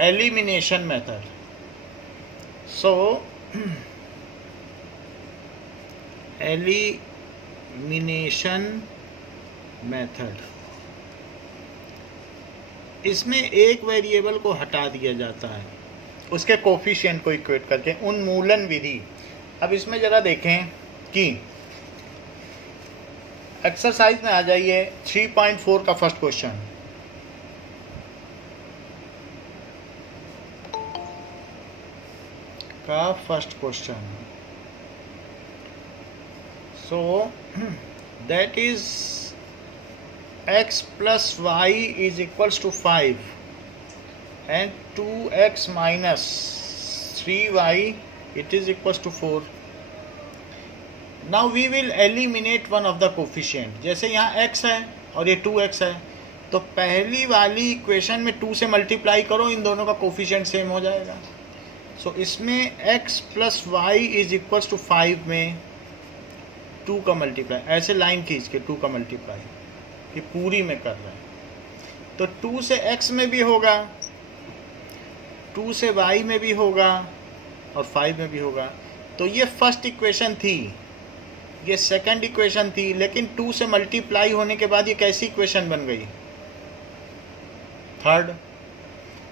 elimination method. So elimination method, इसमें एक variable को हटा दिया जाता है उसके कोफिशिएंट को इक्वेट करके, उन्मूलन विधि। अब इसमें जरा देखें कि एक्सरसाइज में आ जाइए 3.4 का फर्स्ट क्वेश्चन। का first question, so that is x plus y is equals to 5 and 2x minus 3y it is equals to 4. Now we will eliminate one of the coefficient. जैसे यहाँ x है और ये 2x है, तो पहली वाली इक्वेशन में 2 से मल्टीप्लाई करो, इन दोनों का कोफिशिएंट सेम हो जाएगा। सो इसमें x plus y is equals to 5 में 2 का मल्टीप्लाई, ऐसे लाइन खींच के 2 का मल्टीप्लाई, ये पूरी में कर रहा है, तो 2 से x में भी होगा, 2 से y में भी होगा और 5 में भी होगा। तो ये फर्स्ट इक्वेशन थी, ये सेकंड इक्वेशन थी, लेकिन 2 से मल्टीप्लाई होने के बाद ये कैसी इक्वेशन बन गई? थर्ड।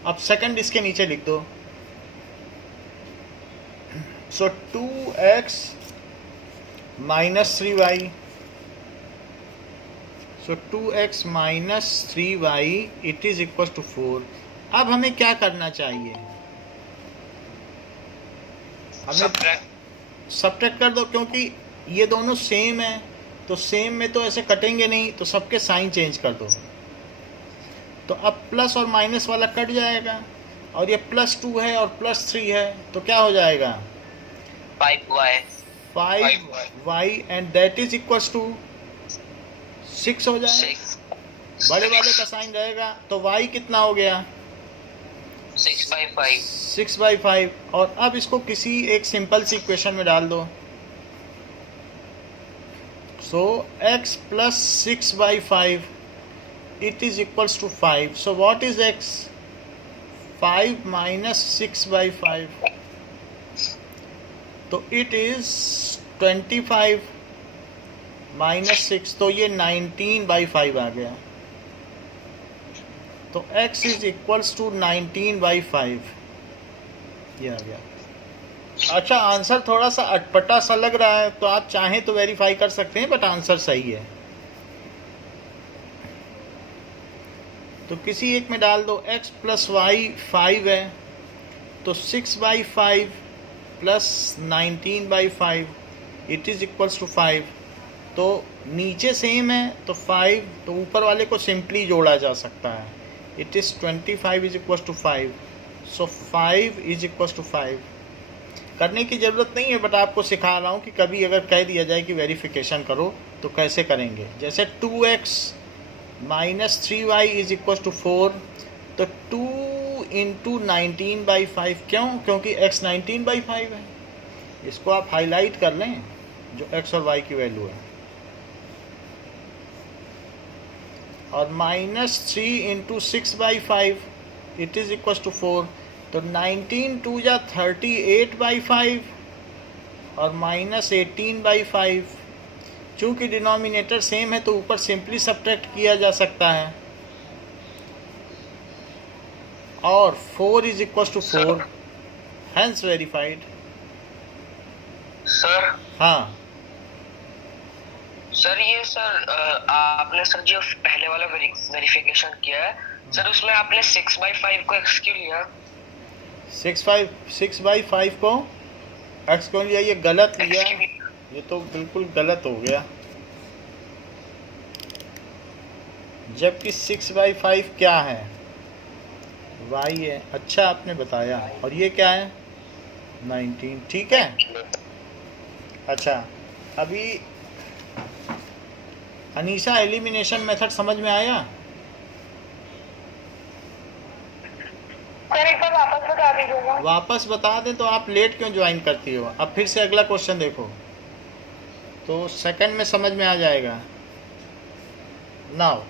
अब सेकंड इसके नीचे लिख दो। So 2x minus 3y, so 2x minus 3y it is equal to 4। अब हमें क्या करना चाहिए? हमें सब्ट्रैक्ट कर दो, क्योंकि ये दोनों सेम है, तो सेम में तो ऐसे कटेंगे नहीं, तो सबके साइन चेंज कर दो। तो अब प्लस और माइनस वाला कट जाएगा, और ये +2 है और +3 है, तो क्या हो जाएगा? 5y and that is equal to 6 हो जाएगा। बड़े वाले का साइन रहेगा, तो y कितना हो गया? 6/5। और अब इसको किसी एक सिंपल सी इक्वेशन में डाल दो। So x plus 6/5 it is equals to 5। So what is x? 5 minus 6/5, तो इट इज 25 माइनस 6, तो ये 19/5 आ गया। तो x इज इक्वल्स टू 19/5, ये आ गया। अच्छा, आंसर थोड़ा सा अटपटा सा लग रहा है, तो आप चाहें तो वेरीफाई कर सकते हैं, बट आंसर सही है। तो किसी एक में डाल दो। x प्लस वाई 5 है, तो 6/5 plus 19/5 it is equals to 5। तो नीचे सेम है, तो 5, तो ऊपर वाले को सिंपली जोड़ा जा सकता है। It is 25 is equals to 5। So 5 is equals to 5। करने की ज़रूरत नहीं है, बट आपको सिखा रहा हूँ कि कभी अगर कह दिया जाए कि वेरिफिकेशन करो तो कैसे करेंगे। जैसे 2x minus 3y is equals to 4, तो 2 इंटू 19/5, क्यों? क्योंकि x 19/5 है। इसको आप हाईलाइट कर लें, जो x और y की वैल्यू है। और minus 3 into 6/5 it is equals to 4, तो 19 2 जा 38/5 और माइनस 18/5। चूँकि डिनोमिनेटर सेम है, तो ऊपर सिंपली सब्ट्रैक्ट किया जा सकता है। और 4 is equals to 4, hence verified. Sir हाँ सर, ये सर आपने सर जो पहले वाला वेरिफिकेशन किया है सर, उसमें आपने 6/5 को एक्स क्यों लिया? 6/5 को एक्स क्यों लिया? ये गलत लिया, ये तो बिल्कुल गलत हो गया। जबकि 6/5 क्या है? y है। अच्छा, आपने बताया। और ये क्या है? 19। ठीक है। अच्छा, अभी अनीशा, एलिमिनेशन मेथड समझ में आया? सर एक बार वापस बता दीजिएगा। वापस बता दें तो आप लेट क्यों ज्वाइन करती हो? अब फिर से अगला क्वेश्चन देखो, तो सेकंड में समझ में आ जाएगा। Now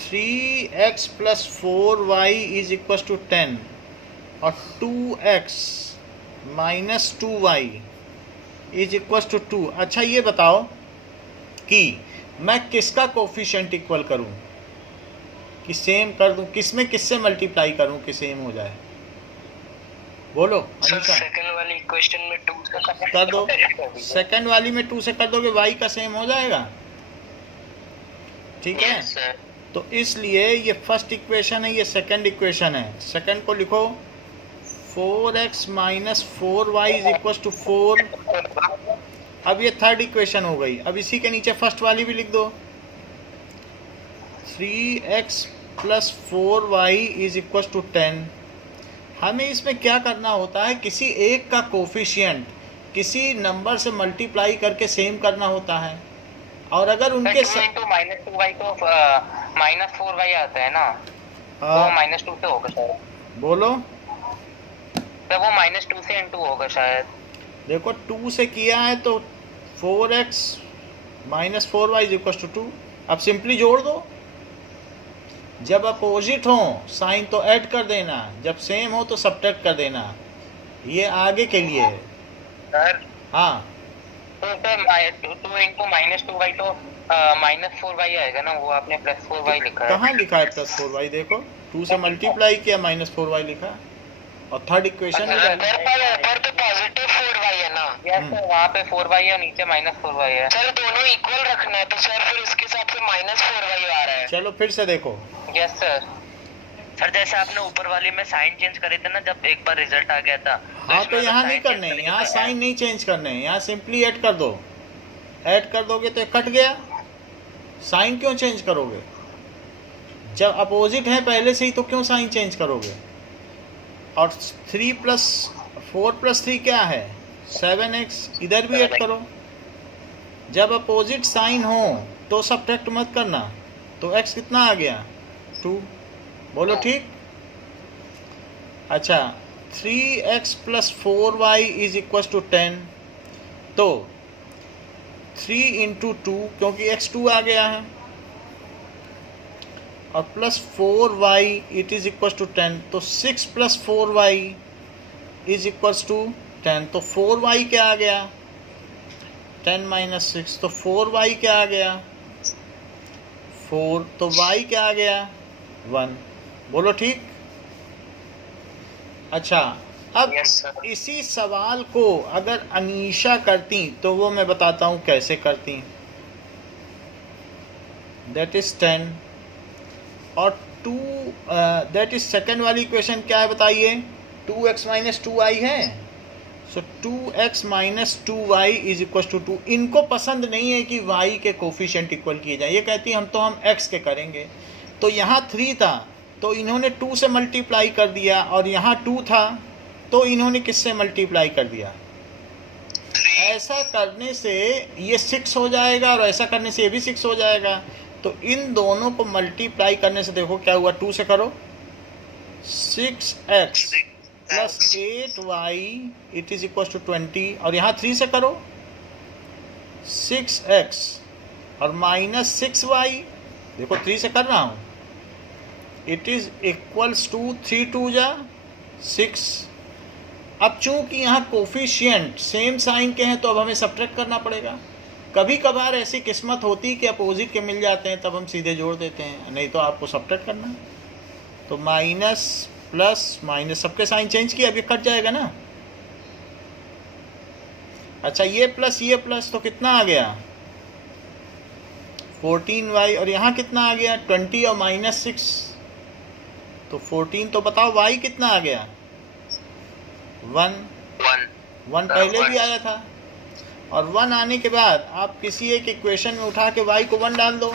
3x plus 4y is equal to 10। और 2x minus 2y is equal to 2। अच्छा ये बताओ कि मैं किसका कोफिशिएंट इक्वल करूं, कि सेम कर दूं, किसमें किससे मल्टीप्लाई करूं कि सेम हो जाए? बोलो सर अनिशा। सेकंड वाली क्वेश्चन में 2 से कर दो, सेकंड वाली में 2 से कर दोगे, y का सेम हो जाएगा। ठीक है, Yes, sir. तो इसलिए ये फर्स्ट इक्वेशन है, ये सेकंड इक्वेशन है। सेकंड को लिखो 4x minus 4y is equal to 4। अब ये थर्ड इक्वेशन हो गई। अब इसी के नीचे फर्स्ट वाली भी लिख दो, 3x plus 4y is equal to 10। हमें इसमें क्या करना होता है, किसी एक का कोफिशिएंट किसी नंबर से मल्टीप्लाई करके सेम करना होता है। और अगर उनके माइनस 2y तो माइनस 4y आता है ना, तो माइनस 2 से होगा शायद। बोलो, तो वो माइनस 2 से इंटू होगा शायद। देखो 2 से किया है तो 4x minus 4y is equal to 2। अब सिंपली जोड़ दो। जब अपोजिट हो साइन तो ऐड कर देना, जब सेम हो तो सब्ट्रैक्ट कर देना। ये आगे के लिए है सर। हाँ, तो सर 2 इंटू माइनस 2y तो माइनस 4y आएगा ना, वो आपने प्लस 4y लिखा है। कहाँ लिखा है प्लस 4y? देखो 2 से मल्टीप्लाई किया, माइनस 4y लिखा। और थर्ड इक्वेशन में ऊपर तो पॉजिटिव 4y है ना। यस सर, वहाँ पे 4y है, नीचे माइनस 4y है। सर दोनों इक्वल रखना है, तो सर फिर इसके हिसाब से माइनस 4y आ रहा है। चलो फिर से देखो। Yes sir. सर जैसे आपने ऊपर वाली में साइन चेंज करे थे ना, जब एक बार रिजल्ट आ गया था, हाँ तो इसमें यहाँ अगर नहीं sign change करने, करेंगे यहाँ तो साइन नहीं चेंज करने, यहाँ सिंपली ऐड कर दो। ऐड कर दोगे तो कट गया, साइन क्यों चेंज करोगे? जब अपोजिट है पहले से ही तो क्यों साइन चेंज करोगे? और 3 प्लस 4 प्लस 3 क्या है? 7x, इधर भी ऐड करो। जब अपोजिट साइन हो तो सब्ट्रैक्ट मत करना। तो x कितना आ गया? 2। बोलो ठीक। अच्छा 3x plus 4y is equal to 10। तो 3 इंटू 2, क्योंकि x 2 आ गया है, और plus 4y it is equal to 10। तो 6 plus 4y is equal to 10। तो 4y क्या आ गया? 10 माइनस 6। तो 4y क्या आ गया? 4। तो y क्या आ गया? 1। बोलो ठीक। अच्छा अब Yes, sir. इसी सवाल को अगर अनीशा करती तो वो मैं बताता हूँ कैसे करती। दैट इज 10 और 2 दैट इज सेकेंड वाली इक्वेशन क्या है बताइए? 2x माइनस 2y है। So 2x minus 2y is equal to 2। इनको पसंद नहीं है कि y के कोफिशिएंट इक्वल किए जाए, ये कहती है हम x के करेंगे। तो यहाँ 3 था तो इन्होंने 2 से मल्टीप्लाई कर दिया, और यहाँ 2 था तो इन्होंने किससे मल्टीप्लाई कर दिया? ऐसा करने से ये 6 हो जाएगा, और ऐसा करने से ये भी 6 हो जाएगा। तो इन दोनों को मल्टीप्लाई करने से देखो क्या हुआ, 2 से करो 6x plus 8y it is equal to 20, और यहाँ 3 से करो 6x और माइनस 6y, देखो 3 से कर रहा हूँ, इट इज इक्वल्स टू 3 2 जा 6। अब चूंकि यहाँ कोफिशिएंट सेम साइन के हैं तो अब हमें सब्ट्रैक्ट करना पड़ेगा। कभी कभार ऐसी किस्मत होती कि अपोजिट के मिल जाते हैं, तब हम सीधे जोड़ देते हैं, नहीं तो आपको सब्ट्रैक्ट करना है। तो माइनस प्लस माइनस, सबके साइन चेंज किया, अब ये कट जाएगा ना। अच्छा ये प्लस तो कितना आ गया? 14y, और यहाँ कितना आ गया? 20 और माइनस 6, तो 14। तो बताओ y कितना आ गया? 1 पहले भी आया था। और 1 आने के बाद आप किसी एक इक्वेशन में उठा के y को 1 डाल दो,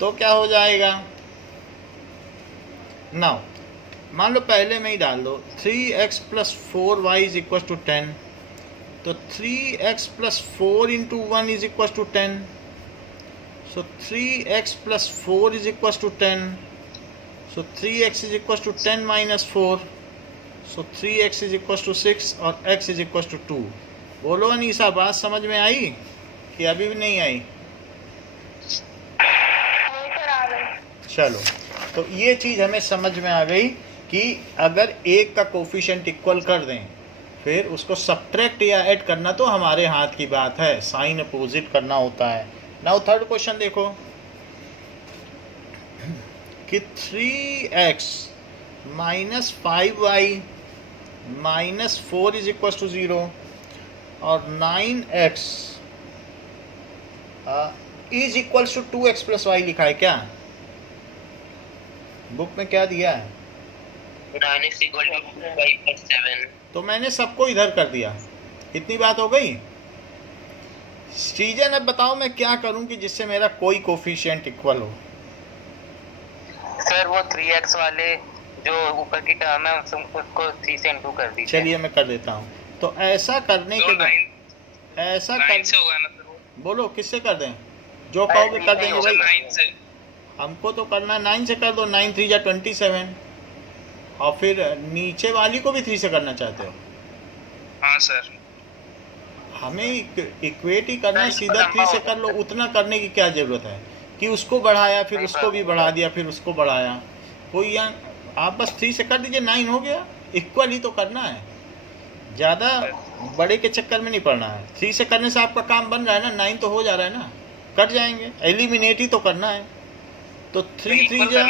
तो क्या हो जाएगा? नाउ मान लो पहले में ही डाल दो 3x plus 4y is equal to 10। तो 3x plus 4 into 1 is equal to 10। So 3x plus 4 is equal to 10। So 3x is equal to 10 minus 4। So 3x is equal to 6 और x इज इक्वल टू 2। बोलो अनीसा, बात समझ में आई कि अभी भी नहीं आई? चलो, तो ये चीज़ हमें समझ में आ गई कि अगर एक का कोफिशिएंट इक्वल कर दें फिर उसको सब्ट्रैक्ट या ऐड करना तो हमारे हाथ की बात है, साइन अपोजिट करना होता है। नाउ थर्ड क्वेश्चन देखो कि 3x minus 5y minus 4 is equal to 0 और 9x is equal to 2x plus y लिखा है। क्या बुक में क्या दिया है? 9x equal to 2y plus 7. तो मैंने सबको इधर कर दिया। इतनी बात हो गई। सृजन अब बताओ मैं क्या करूं कि जिससे मेरा कोई कोफिशिएंट इक्वल हो। सर वो 3x वाले जो ऊपर की टर्म है उसको 3 से इंटू कर दीजिए। चलिए मैं कर देता हूं। तो ऐसा करने के बाद ऐसा कर से होगा ना सर वो? बोलो किससे कर दें? जो कहोगे कर देंगे भाई। 9 से। हमको तो करना है 9 से कर दो। 9 3 जा 27 और फिर नीचे वाली को भी 3 से करना चाहते हो? हाँ सर। हमें इक्वेट ही करना है, सीधा 3 से कर लो। उतना करने की क्या जरूरत है कि उसको बढ़ाया फिर उसको भी बढ़ा दिया फिर उसको बढ़ाया। कोई यहाँ आप बस 3 से कर दीजिए, 9 हो गया। इक्वल ही तो करना है, ज़्यादा बड़े के चक्कर में नहीं पड़ना है। 3 से करने से आपका काम बन रहा है ना, 9 तो हो जा रहा है ना, कट जाएंगे। एलिमिनेट ही तो करना है। तो 3 3 जा।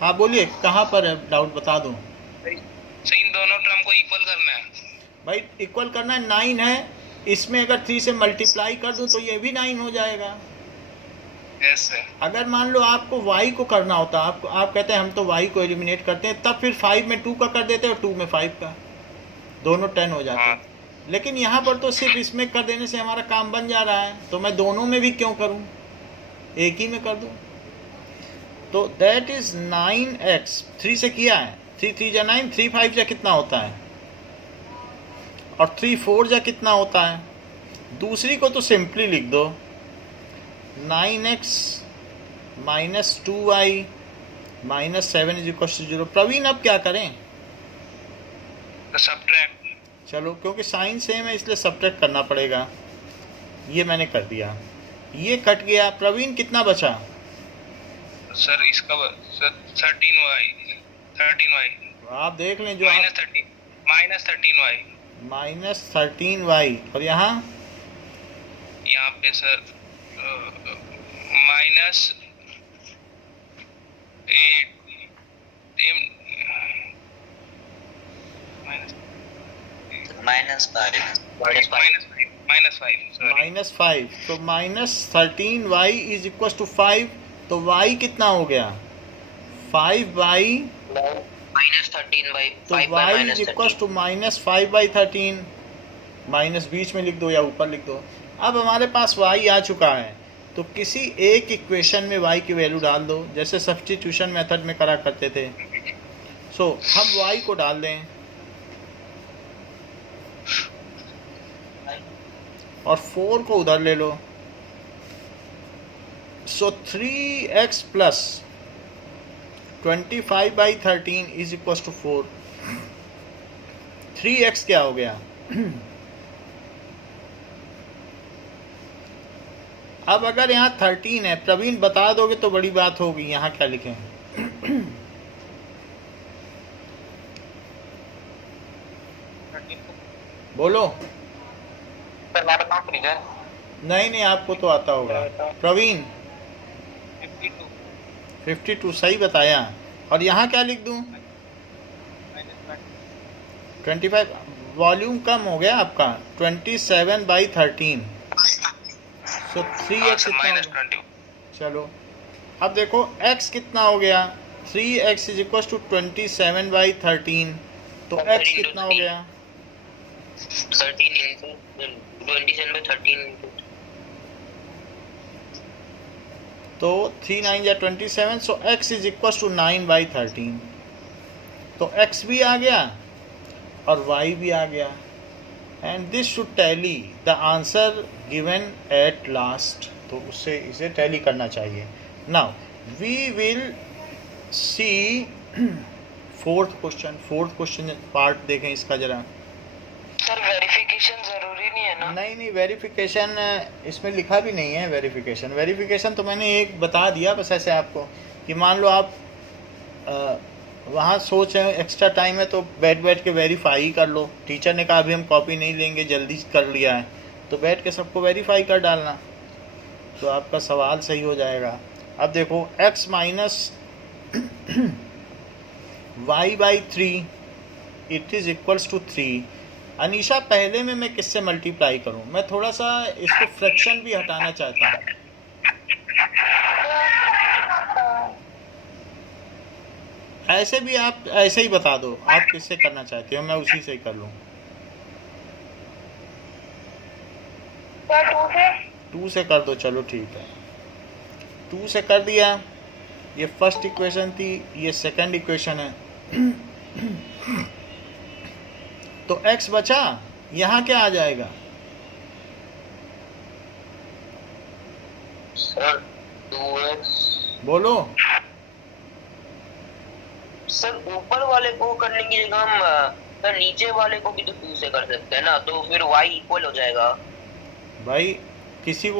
हाँ बोलिए कहाँ पर है डाउट बता दूँ। सही, इन दोनों टर्म को इक्वल करना है भाई। इक्वल करना है, 9 है, इसमें अगर 3 से मल्टीप्लाई कर दूं तो ये भी 9 हो जाएगा। Yes sir. अगर मान लो आपको y को करना होता, आप कहते हैं हम तो y को एलिमिनेट करते हैं, तब फिर 5 में 2 का कर देते और 2 में 5 का, दोनों 10 हो जाते हैं। लेकिन यहाँ पर तो सिर्फ इसमें कर देने से हमारा काम बन जा रहा है, तो मैं दोनों में भी क्यों करूँ, एक ही में कर दूँ। तो दैट इज 9x। 3 से किया है, 3 3 जा 9, 3 5 जा कितना होता है और 3 4 जा कितना होता है। दूसरी को तो सिंपली लिख दो, 9x minus 2y minus 7 is equal to 0। Praveen अब क्या करें? तो सब्ट्रैक्ट। चलो क्योंकि साइन सेम है इसलिए सब्ट्रैक्ट करना पड़ेगा। ये मैंने कर दिया, ये कट गया। प्रवीण कितना बचा? सर इसका 13y। आप देख लें जो माइनस 13y। माइनस 13y और यहाँ पे सर माइनस 8 Minus 5. माइनस 5। तो minus 13y is equal to 5। तो y कितना हो गया? 5y। Minus 13y. तो y is equal to minus 5/13। Minus बीच में लिख दो या ऊपर लिख दो। अब हमारे पास y आ चुका है, तो किसी एक इक्वेशन में y की वैल्यू डाल दो, जैसे सब्स्टिट्यूशन मेथड में करा करते थे। सो हम y को डाल दें और 4 को उधर ले लो। So 3x plus 25/13 is equal to 4। 3x क्या हो गया? अब अगर यहाँ 13 है, प्रवीण बता दोगे तो बड़ी बात होगी। यहाँ क्या लिखें? बोलो। मैं बताऊं फ्रीजर? नहीं आपको तो आता होगा। प्रवीण 52 सही बताया। और यहाँ क्या लिख दूँ? 25। वॉल्यूम कम हो गया आपका, 27/13। तो 3x कितना हो गया? चलो अब देखो x कितना हो गया? 3x is equal to 27/13। तो x कितना हो गया? 13 into 27/13. तो 3 9 या 27। सो x इज इक्वल टू 9/13। तो x भी आ गया और y भी आ गया। And this should tally the answer given at last. तो उससे इसे टैली करना चाहिए। Now we will see fourth question part देखें इसका जरा। सर वेरिफिकेशन जरूरी नहीं है ना? नहीं वेरिफिकेशन इसमें लिखा भी नहीं है। वेरिफिकेशन तो मैंने एक बता दिया बस ऐसे आपको कि मान लो आप वहाँ सोच रहे हो एक्स्ट्रा टाइम है तो बैठ बैठ के वेरीफाई ही कर लो। टीचर ने कहा अभी हम कॉपी नहीं लेंगे, जल्दी कर लिया है, तो बैठ के सबको वेरीफाई कर डालना, तो आपका सवाल सही हो जाएगा। अब देखो x minus y by 3 it is equals to 3। Anisha पहले में मैं किससे मल्टीप्लाई करूं? मैं थोड़ा सा इसको फ्रैक्शन भी हटाना चाहता हूँ। ऐसे भी आप ऐसे ही बता दो, आप किससे करना चाहते हो, मैं उसी से ही कर लूँ। 2 से कर दो, चलो ठीक है, 2 से कर दिया। ये फर्स्ट इक्वेशन थी, ये सेकंड इक्वेशन है। तो x बचा, यहाँ क्या आ जाएगा? Sir 2x। बोलो। सर ऊपर वाले को करने की जगह हम सर नीचे वाले को भी तो 2 से कर सकते हैं ना, तो फिर y इक्वल हो जाएगा। भाई किसी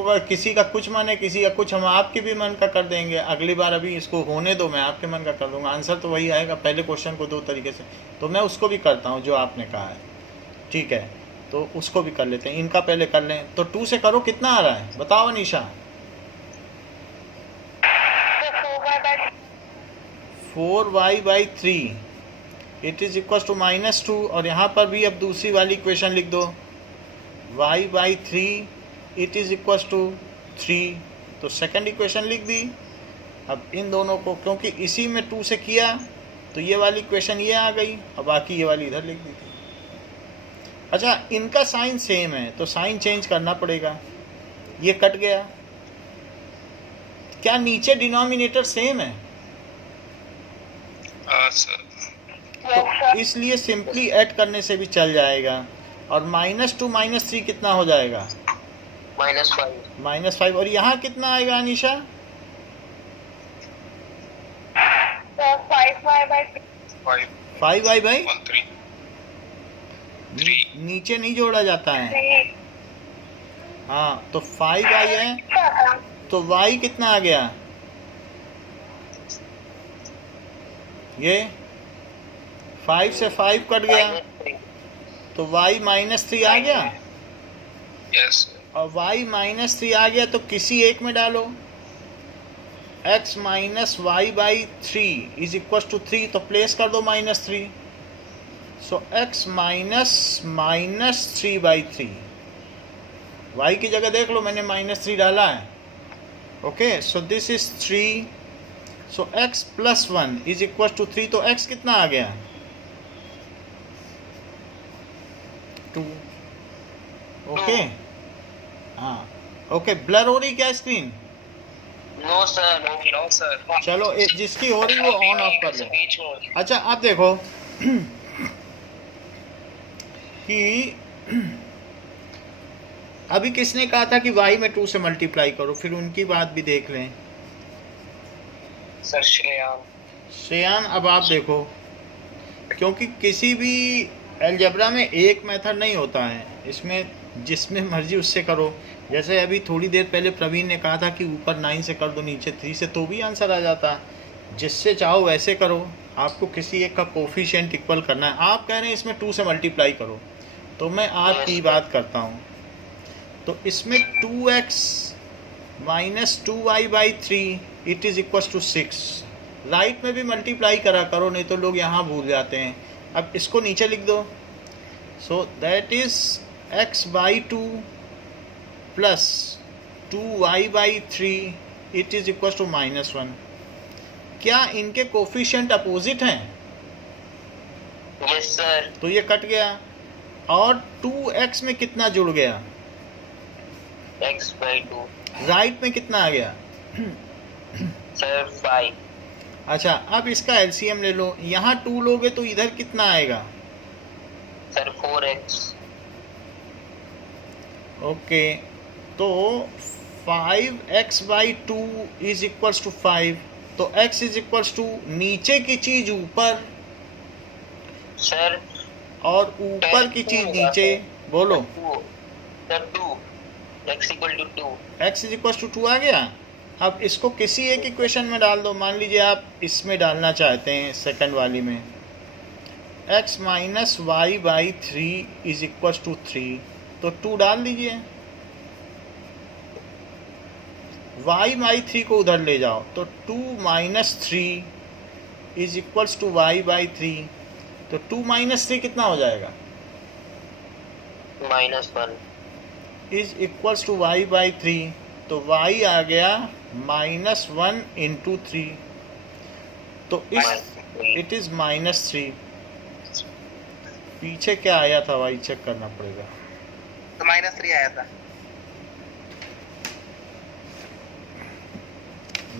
का कुछ मन है, किसी का कुछ, हम आपके भी मन का कर देंगे अगली बार। अभी इसको होने दो, मैं आपके मन का कर दूंगा, आंसर तो वही आएगा। पहले क्वेश्चन को 2 तरीके से, तो मैं उसको भी करता हूँ जो आपने कहा है, ठीक है, तो उसको भी कर लेते हैं। इनका पहले कर लें, तो 2 से करो, कितना आ रहा है बताओ Anisha? 4y/3 it is equal to -2। और यहाँ पर भी अब दूसरी वाली इक्वेशन लिख दो, y/3 it is equal to 3। तो सेकंड इक्वेशन लिख दी। अब इन दोनों को, क्योंकि इसी में 2 से किया, तो ये वाली इक्वेशन ये आ गई, और बाकी ये वाली इधर लिख दी थी। अच्छा, इनका साइन सेम है तो साइन चेंज करना पड़ेगा। ये कट गया, क्या नीचे डिनोमिनेटर सेम है? तो इसलिए सिंपली ऐड करने से भी चल जाएगा। और -2 -3 कितना हो जाएगा? -5। -5। और यहाँ कितना आएगा अनीशा? 5y/3। नीचे नहीं जोड़ा जाता है। हाँ, तो 5y है, तो y कितना आ गया? ये 5 से 5 कट गया, तो y -3 आ गया। यस और y -3 आ गया तो किसी एक में डालो। x minus y/3 is equal to 3, तो प्लेस कर दो -3। सो x -3/3, y की जगह देख लो, मैंने -3 डाला है। Okay, so this is 3। So x + 1 is equal to 3, तो x कितना आ गया? 2। ओके, हाँ, ओके। ब्लर हो रही क्या screen? No sir, no sir. चलो, जिसकी हो रही वो ऑन ऑफ कर लो। बीच में अच्छा, आप देखो कि अभी किसने कहा था कि y में 2 से मल्टीप्लाई करो, फिर उनकी बात भी देख लें। सर श्रेयान, अब आप देखो, क्योंकि किसी भी अलजेब्रा में एक मेथड नहीं होता है, इसमें जिसमें मर्जी उससे करो। जैसे अभी थोड़ी देर पहले प्रवीण ने कहा था कि ऊपर 9 से कर दो, नीचे 3 से, तो भी आंसर आ जाता। जिससे चाहो वैसे करो, आपको किसी एक का कोफिशिएंट इक्वल करना है। आप कह रहे हैं इसमें 2 से मल्टीप्लाई करो, तो मैं आपकी बात करता हूँ। तो इसमें 2x - 2y/3 it is equal to 6। Right में भी मल्टीप्लाई करा करो, नहीं तो लोग यहाँ भूल जाते हैं। अब इसको नीचे लिख दो। So that is x/2 plus 2y/3 it is equal to -1। क्या इनके कोफिशिएंट अपोजिट हैं? Yes sir. तो ये कट गया। और 2x में कितना जुड़ गया? x/2। राइट में कितना आ गया? सर 5। अच्छा, अब इसका एलसीएम ले लो। यहाँ 2 लोगे तो इधर कितना आएगा? Sir 4x। ओके, तो 5x/2 इज इक्वल्स टू 5। तो x इज इक्वल्स टू नीचे की चीज ऊपर सर और ऊपर की चीज नीचे। बोलो। 2 sir 2 x = 2। x is equals to 2 आ गया। अब इसको किसी एक इक्वेशन में डाल दो। मान लीजिए आप इसमें डालना चाहते हैं सेकंड वाली में, x minus y by 3 is equal to 3, तो 2 डाल दीजिए। y बाई 3 को उधर ले जाओ तो 2 minus 3 is equals to y by 3, तो 2 माइनस 3 कितना हो जाएगा? -1 is equals to y by 3, तो y आ गया -1 इंटू 3, तो इस इट इज़ -3। पीछे क्या आया था भाई, चेक करना पड़ेगा। तो -3 आया था।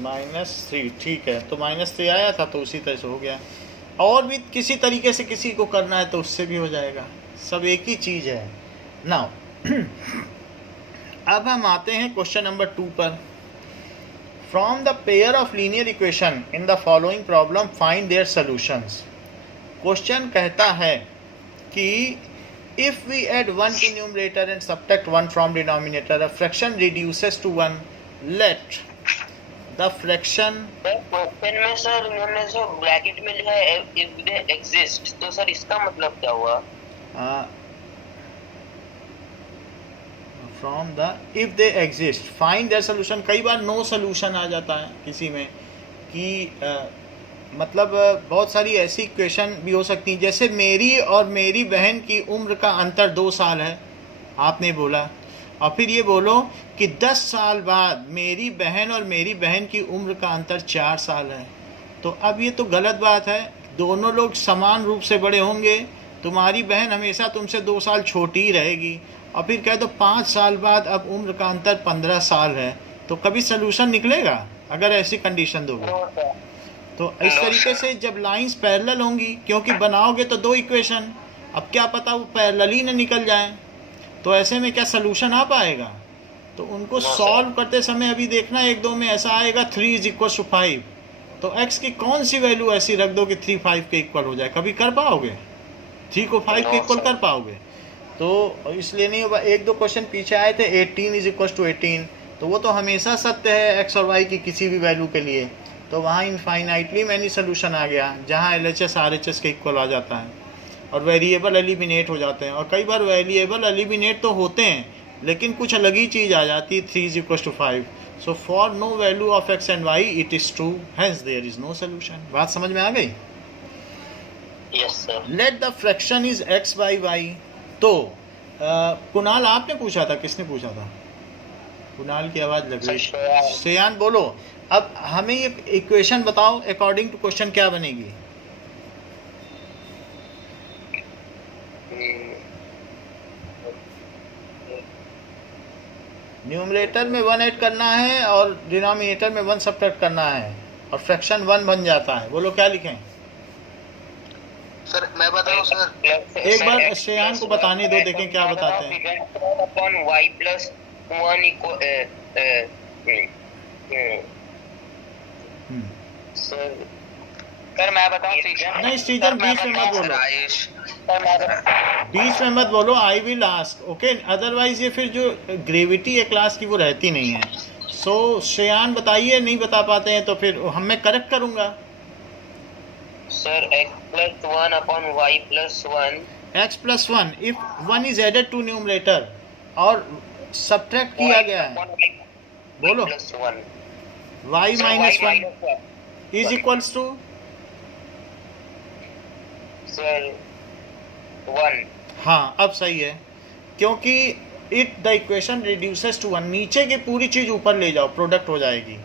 -3 ठीक है, तो -3 आया था तो उसी तरह से हो गया। और भी किसी तरीके से किसी को करना है तो उससे भी हो जाएगा, सब एक ही चीज़ है। नाउ अब हम आते हैं क्वेश्चन नंबर 2 पर। From the pair of linear equation in the following problem find their solutions. Question कहता है कि if we add 1 to numerator and subtract 1 from denominator, a fraction reduces to 1. Let the fraction question में sir इन्होंने जो bracket में लिखा है if they exist, तो सर इसका मतलब क्या हुआ? From the if they exist find their solution। कई बार नो सोल्यूशन आ जाता है किसी में कि मतलब बहुत सारी ऐसी इक्वेशन भी हो सकती हैं, जैसे मेरी और मेरी बहन की उम्र का अंतर 2 साल है, आपने बोला, और फिर ये बोलो कि 10 साल बाद मेरी बहन और मेरी बहन की उम्र का अंतर 4 साल है। तो अब ये तो गलत बात है, दोनों लोग समान रूप से बड़े होंगे, तुम्हारी बहन हमेशा तुमसे 2 साल छोटी ही रहेगी, और फिर कह दो 5 साल बाद अब उम्र का अंतर 15 साल है, तो कभी सलूशन निकलेगा अगर ऐसी कंडीशन दोगे? तो इस तरीके से जब लाइंस पैरेलल होंगी, क्योंकि बनाओगे तो 2 इक्वेशन, अब क्या पता वो पैरेलल ही न निकल जाए, तो ऐसे में क्या सलूशन आ पाएगा? तो उनको सॉल्व करते समय अभी देखना 1-2 में ऐसा आएगा 3 इज इक्वल टू 5, तो x की कौन सी वैल्यू ऐसी रख दो कि 3 5 के इक्वल हो जाए? कभी कर पाओगे? 3 को 5 के इक्वल कर पाओगे? तो इसलिए नहीं होगा। 1-2 क्वेश्चन पीछे आए थे 18 इज इक्वल टू 18, तो वो तो हमेशा सत्य है x और y की किसी भी वैल्यू के लिए, तो वहाँ इनफाइनाइटली मैनी सोल्यूशन आ गया जहाँ LHS RHS के इक्वल आ जाता है और वेरिएबल एलिमिनेट हो जाते हैं। और कई बार वेरिएबल एलिमिनेट तो होते हैं लेकिन कुछ अलग ही चीज़ आ जाती है, 3 is equal to 5। So for no value of x and y it is true, hence there is no solution. बात समझ में आ गई? Yes sir. Let the fraction is x by y। तो कुणाल आपने पूछा था, किसने पूछा था? कुणाल की आवाज़ लग रही है। श्रेयान बोलो। अब हमें ये इक्वेशन बताओ, अकॉर्डिंग टू क्वेश्चन क्या बनेगी? न्यूमरेटर में 1 ऐड करना है और डिनोमिनेटर में 1 सब्ट्रैक्ट करना है और फ्रैक्शन 1 बन जाता है। बोलो क्या लिखें? सर मैं बताऊं सर? एक बार श्रेयान को बताने दो, देखें क्या बताते हैं। y plus 1 सर मैं बताऊं सीजन? नहीं सीजन बीच में मत बोलो, बीच में मत बोलो, I will ask, okay? Otherwise ये फिर जो ग्रेविटी है क्लास की वो रहती नहीं है। सो श्रेयान बताइए, नहीं बता पाते हैं तो फिर मैं करेक्ट करूंगा। Sir x plus 1 upon y plus 1। x plus 1 if 1 is added to numerator और सब्ट्रैक्ट किया गया है, बोलो y minus 1 is equals to sir 1। हाँ अब सही है, क्योंकि it the equation reduces to 1, नीचे की पूरी चीज़ ऊपर ले जाओ, प्रोडक्ट हो जाएगी।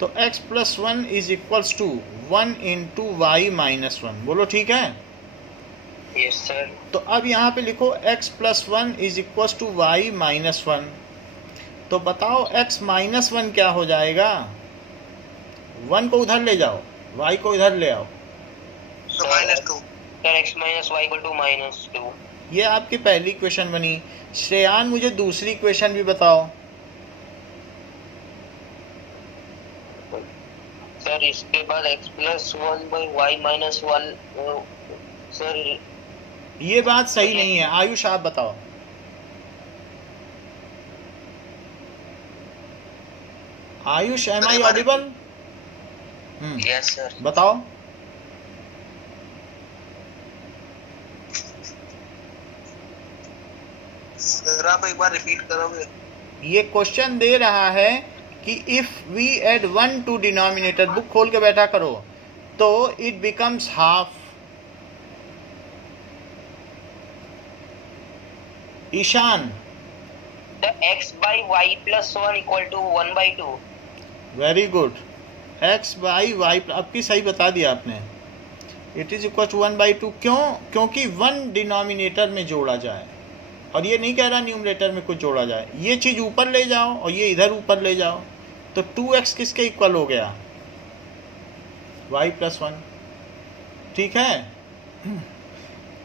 तो x plus 1 is equals to 1 into y minus 1। बोलो ठीक है? Yes sir. तो अब यहाँ पे लिखो x plus 1 is equals to y minus 1। तो बताओ x माइनस 1 क्या हो जाएगा? 1 को उधर ले जाओ, y को इधर ले आओ, तो -2। Sir x minus y equal to -2। ये आपकी पहली क्वेश्चन बनी। श्रेयान मुझे दूसरी क्वेश्चन भी बताओ। सर इसके बाद x plus 1 by y minus 1। Sir ये बात सही नहीं है, आयुष आप बताओ। Ayush, am I audible? Yes sir. बताओ। सर आप एक बार रिपीट करोगे? ये क्वेश्चन दे रहा है कि if we add 1 to denominator, book खोल के बैठा करो, तो it becomes half. Ishan, The x by y plus 1 equal to 1/2. Very good. X by y, अब की सही बता दिया आपने। It is equal to 1/2। क्यों? क्योंकि 1 डिनोमिनेटर में जोड़ा जाए, और ये नहीं कह रहा न्यूमरेटर में कुछ जोड़ा जाए। ये चीज़ ऊपर ले जाओ और ये इधर ऊपर ले जाओ, तो 2x किसके इक्वल हो गया? y plus 1। ठीक है?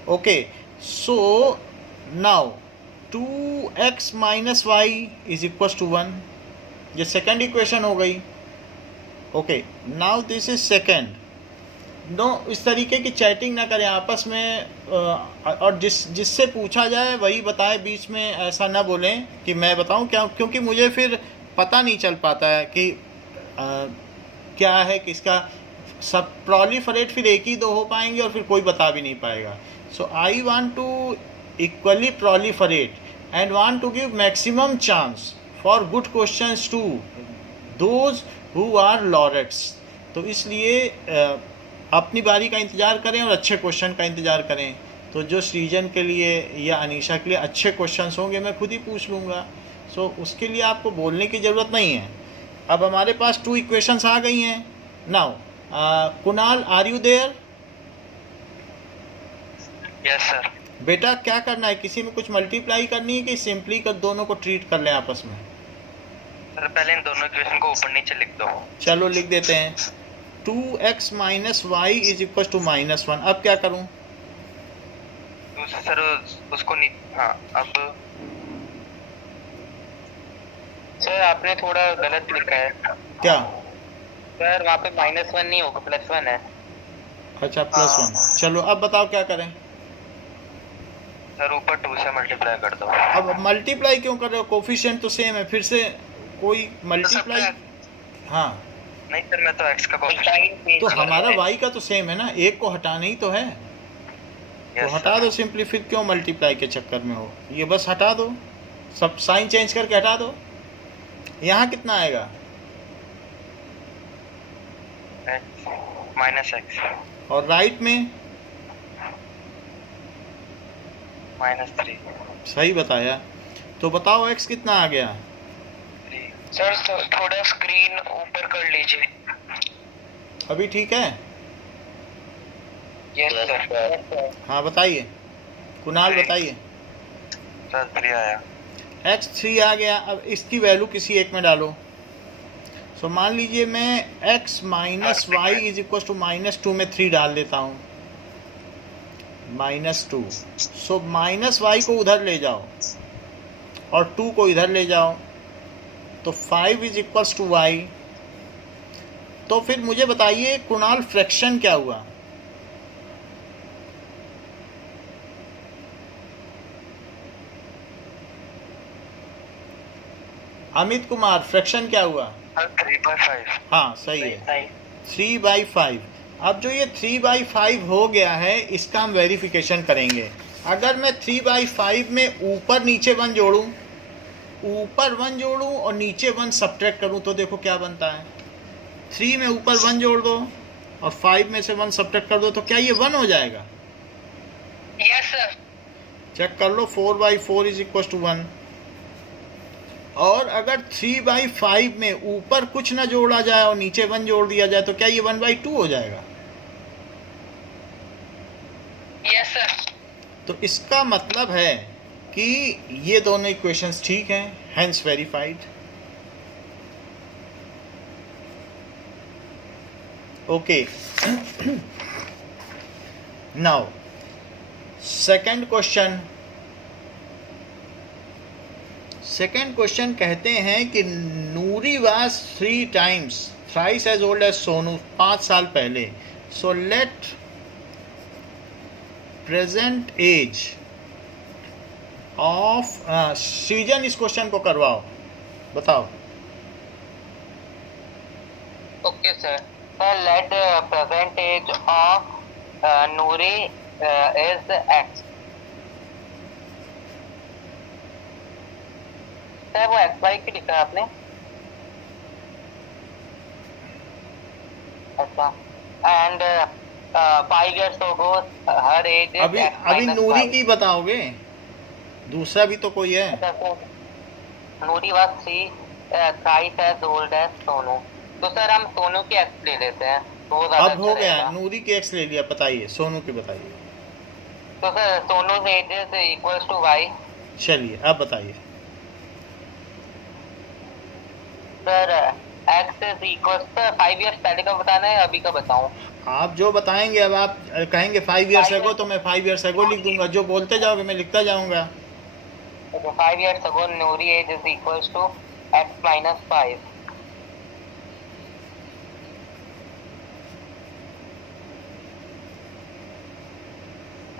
Okay, so now 2x minus y is equal to 1। ये सेकेंड इक्वेशन हो गई। Okay, now this is second. No, इस तरीके की चैटिंग ना करें आपस में, और जिससे पूछा जाए वही बताए, बीच में ऐसा ना बोलें कि मैं बताऊं क्या, क्योंकि मुझे फिर पता नहीं चल पाता है कि क्या है किसका। सब प्रोलिफरेट फिर एक ही दो हो पाएंगे और फिर कोई बता भी नहीं पाएगा। So I want to equally proliferate and want to give maximum chance for good questions to those who are laureates. तो इसलिए अपनी बारी का इंतज़ार करें और अच्छे क्वेश्चन का इंतज़ार करें। तो जो सृजन के लिए या अनीशा के लिए अच्छे क्वेश्चंस होंगे मैं खुद ही पूछ लूँगा। सो उसके लिए आपको बोलने की ज़रूरत नहीं है। अब हमारे पास 2 इक्वेशंस आ गई हैं। Now Kunal, are you there? Yes sir. बेटा क्या करना है, किसी में कुछ मल्टीप्लाई करनी है कि सिंपली कर दोनों को ट्रीट कर लें आपस में? सर पहले इन दोनों इक्वेशन को ऊपर नीचे लिख दो। चलो लिख देते हैं। 2x minus y is equal to -1। अब क्या करूं? सर उसको हाँ, अब सर आपने थोड़ा गलत लिखा है क्या? सर, वहाँ पे -1 नहीं होगा, +1 है। अच्छा, +1। चलो अब बताओ क्या करें? सर ऊपर 2 से मल्टीप्लाई कर दो। अब मल्टीप्लाई क्यों कर रहे हो? कोफिशिएंट तो सेम है, फिर से कोई मल्टीप्लाई। हाँ, नहीं सर, मैं तो x का कोफिशिएंट तो हमारा y का तो सेम है ना, एक को हटाना ही तो है। तो हटा दो सिंपली, फिर क्यों मल्टीप्लाई के चक्कर में हो? ये बस हटा दो, सब साइन चेंज करके हटा दो। यहाँ कितना आएगा? -x और राइट में -3। सही बताया। तो बताओ x कितना आ गया? सर थोड़ा स्क्रीन ऊपर कर लीजिए। अभी ठीक है? Yes sir. हाँ बताइए, कुणाल बताइए। सर 3 आया। x 3 आ गया। अब इसकी वैल्यू किसी एक में डालो। सो मान लीजिए मैं x minus y is equal to -2 में 3 डाल देता हूँ, -2। सो माइनस वाई को उधर ले जाओ और 2 को इधर ले जाओ, तो 5 इज इक्वल्स टू वाई। तो फिर मुझे बताइए कुणाल, फ्रैक्शन क्या हुआ? अमित कुमार, फ्रैक्शन क्या हुआ? 3/5। हाँ सही है, 3/5। अब जो ये 3/5 हो गया है, इसका हम वेरिफिकेशन करेंगे। अगर मैं 3/5 में ऊपर नीचे 1 जोड़ूं, ऊपर 1 जोड़ूं और नीचे 1 सब्ट्रैक्ट करूं, तो देखो क्या बनता है। 3 में ऊपर 1 जोड़ दो और 5 में से 1 सब्ट्रैक्ट कर दो, तो क्या ये 1 हो जाएगा? Yes sir. चेक कर लो, 4/4 इज इक्वल टू 1। और अगर 3/5 में ऊपर कुछ ना जोड़ा जाए और नीचे 1 जोड़ दिया जाए, तो क्या ये 1/2 हो जाएगा? Yes sir. तो इसका मतलब है कि ये दोनों इक्वेशंस ठीक हैं, hence verified. Okay, now second question. Second question कहते हैं कि Noori was 3 times thrice as old as Sonu, 5 साल पहले। So let present age of Srijan, इस क्वेश्चन को करवाओ, बताओ। Okay sir. Sir let present age of Noori is x. Sir वो एक्स वाई क्यों लिखा है आपने? अच्छा। And 5 years ago her age अभी अभी नूरी की बताओगे, दूसरा भी तो कोई है। Noori was thrice as old as Sonu. तो सर हम सोनू की एक्स ले लेते हैं तो वो ज्यादा अब हो अच्छा गया, रहेगा। नूरी की एक्स ले लिया, बताइए सोनू की बताइए। तो sir Sonu age is equals to y. चलिए अब बताइए। Sir x is equals 5 years पहले का बताना है अभी का बताऊं? आप जो बताएंगे, अब आप कहेंगे 5 years ago तो मैं 5 years ago लिख दूंगा, जो बोलते जाओगे मैं लिखता जाऊंगा। तो 5 years ago Noori age is equals to x minus 5।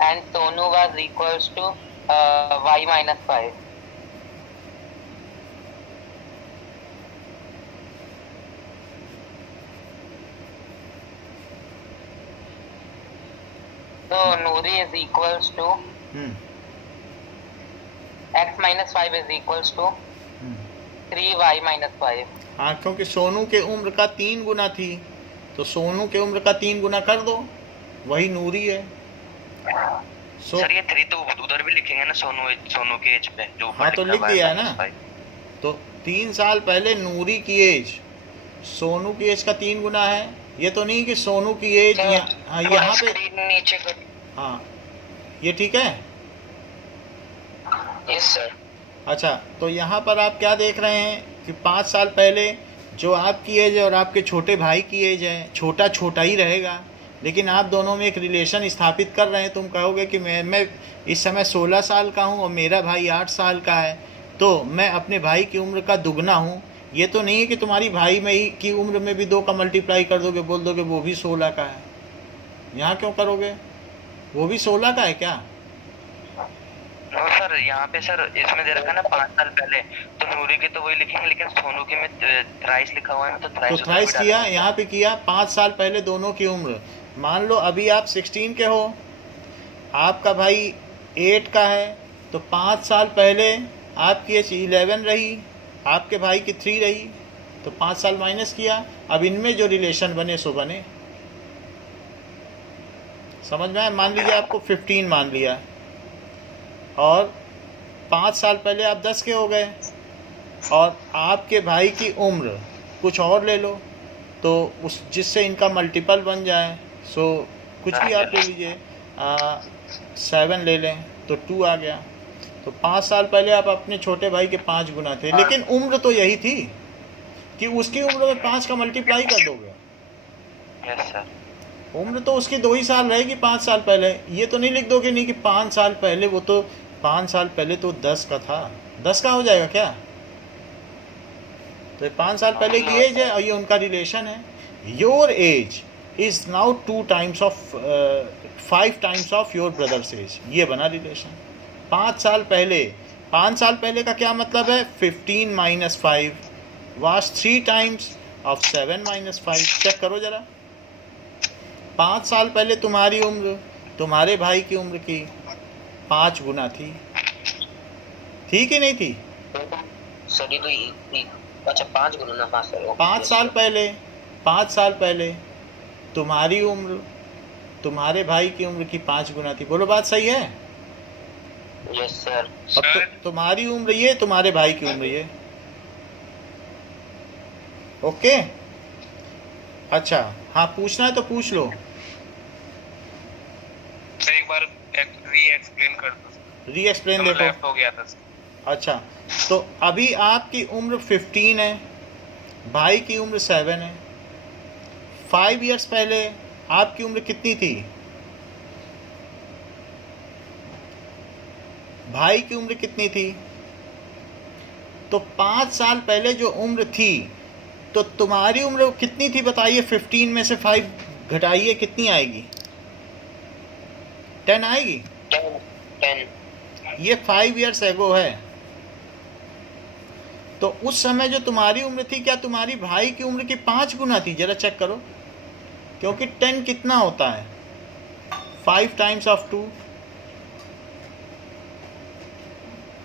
and Sonu was equals to y minus 5. So Noori is equals to x minus 5 is equals to 3y minus 5. हाँ, क्योंकि सोनू के उम्र का 3 गुना थी, तो सोनू के उम्र का 3 गुना कर दो, वही नूरी है। सर ये 3 तो उधर भी लिखेंगे ना, सोनू के एज पे जो हाँ तो लिख दिया है ना। तो 3 साल पहले नूरी की एज सोनू की एज का 3 गुना है। ये तो नहीं कि सोनू की एज हाँ यहाँ पे नीचे कर। हाँ ये ठीक है। Yes sir. अच्छा, तो यहाँ पर आप क्या देख रहे हैं कि 5 साल पहले जो आपकी एज है और आपके छोटे भाई की एज है, छोटा छोटा ही रहेगा, लेकिन आप दोनों में एक रिलेशन स्थापित कर रहे हैं। तुम कहोगे कि मैं इस समय 16 साल का हूँ और मेरा भाई 8 साल का है, तो मैं अपने भाई की उम्र का दुगना हूँ। ये तो नहीं है कि तुम्हारी भाई में ही की उम्र में भी 2 का मल्टीप्लाई कर दोगे, बोल दोगे वो भी 16 का है। यहाँ क्यों करोगे, वो भी 16 का है क्या? नो सर, यहाँ पे सर इसमें दे रखा है ना 5 साल पहले, तो नूरी के तो वही लिखेंगे, लेकिन सोनू के में थ्राइस लिखा हुआ है ना, तो थ्राइस किया, यहाँ पे किया 5 साल पहले दोनों की उम्र। मान लो अभी आप 16 के हो, आपका भाई 8 का है, तो 5 साल पहले आपकी एज 11 रही, आपके भाई की 3 रही, तो 5 साल माइनस किया। अब इनमें जो रिलेशन बने सो बने, समझ में आया? मान लीजिए आपको 15 मान लिया और 5 साल पहले आप 10 के हो गए, और आपके भाई की उम्र कुछ और ले लो तो उस जिससे इनका मल्टीपल बन जाए। सो कुछ भी आप ले लीजिए, 7 ले लें तो 2 आ गया। तो 5 साल पहले आप अपने छोटे भाई के 5 गुना थे, लेकिन उम्र तो यही थी कि उसकी उम्र में 5 का मल्टीप्लाई कर दोगे। Yes sir. उम्र तो उसकी 2 ही साल रहेगी 5 साल पहले। ये तो नहीं लिख दोगे नहीं कि 5 साल पहले, वो तो 5 साल पहले तो 10 का था, 10 का हो जाएगा क्या? तो 5 साल पहले की एज है और ये उनका रिलेशन है। Your age is now 2 times of 5 times of your brother's age, ये बना रिलेशन। 5 साल पहले, 5 साल पहले का क्या मतलब है? 15 minus 5 was 3 times of 7 minus 5। Check करो जरा, 5 साल पहले तुम्हारी उम्र तुम्हारे भाई की उम्र की 5 गुना थी कि नहीं थी? सर ये तो अच्छा 5 गुना ना 5 साल 5 साल पहले तुम्हारी उम्र तुम्हारे भाई की उम्र की 5 गुना थी। बोलो बात सही है? Yes sir. अब तो तुम्हारी उम्र ये, तुम्हारे भाई की उम्र ये। ओके, अच्छा हाँ पूछना है तो पूछ लो। एक बार री एक्सप्लेन कर दो। री एक्सप्लेन देखो। लेफ्ट हो गया था। अच्छा, तो अभी आपकी उम्र 15 है, भाई की उम्र 7 है। 5 years पहले आपकी उम्र कितनी थी? भाई की उम्र कितनी थी? तो 5 साल पहले जो उम्र थी, तो तुम्हारी उम्र कितनी थी बताइए? 15 में से 5 घटाइए, कितनी आएगी? 10 आएगी। 10 ये 5 years ago है। तो उस समय जो तुम्हारी उम्र थी, क्या तुम्हारी भाई की उम्र की 5 गुना थी? जरा चेक करो, क्योंकि 10 कितना होता है? 5 टाइम्स ऑफ 2।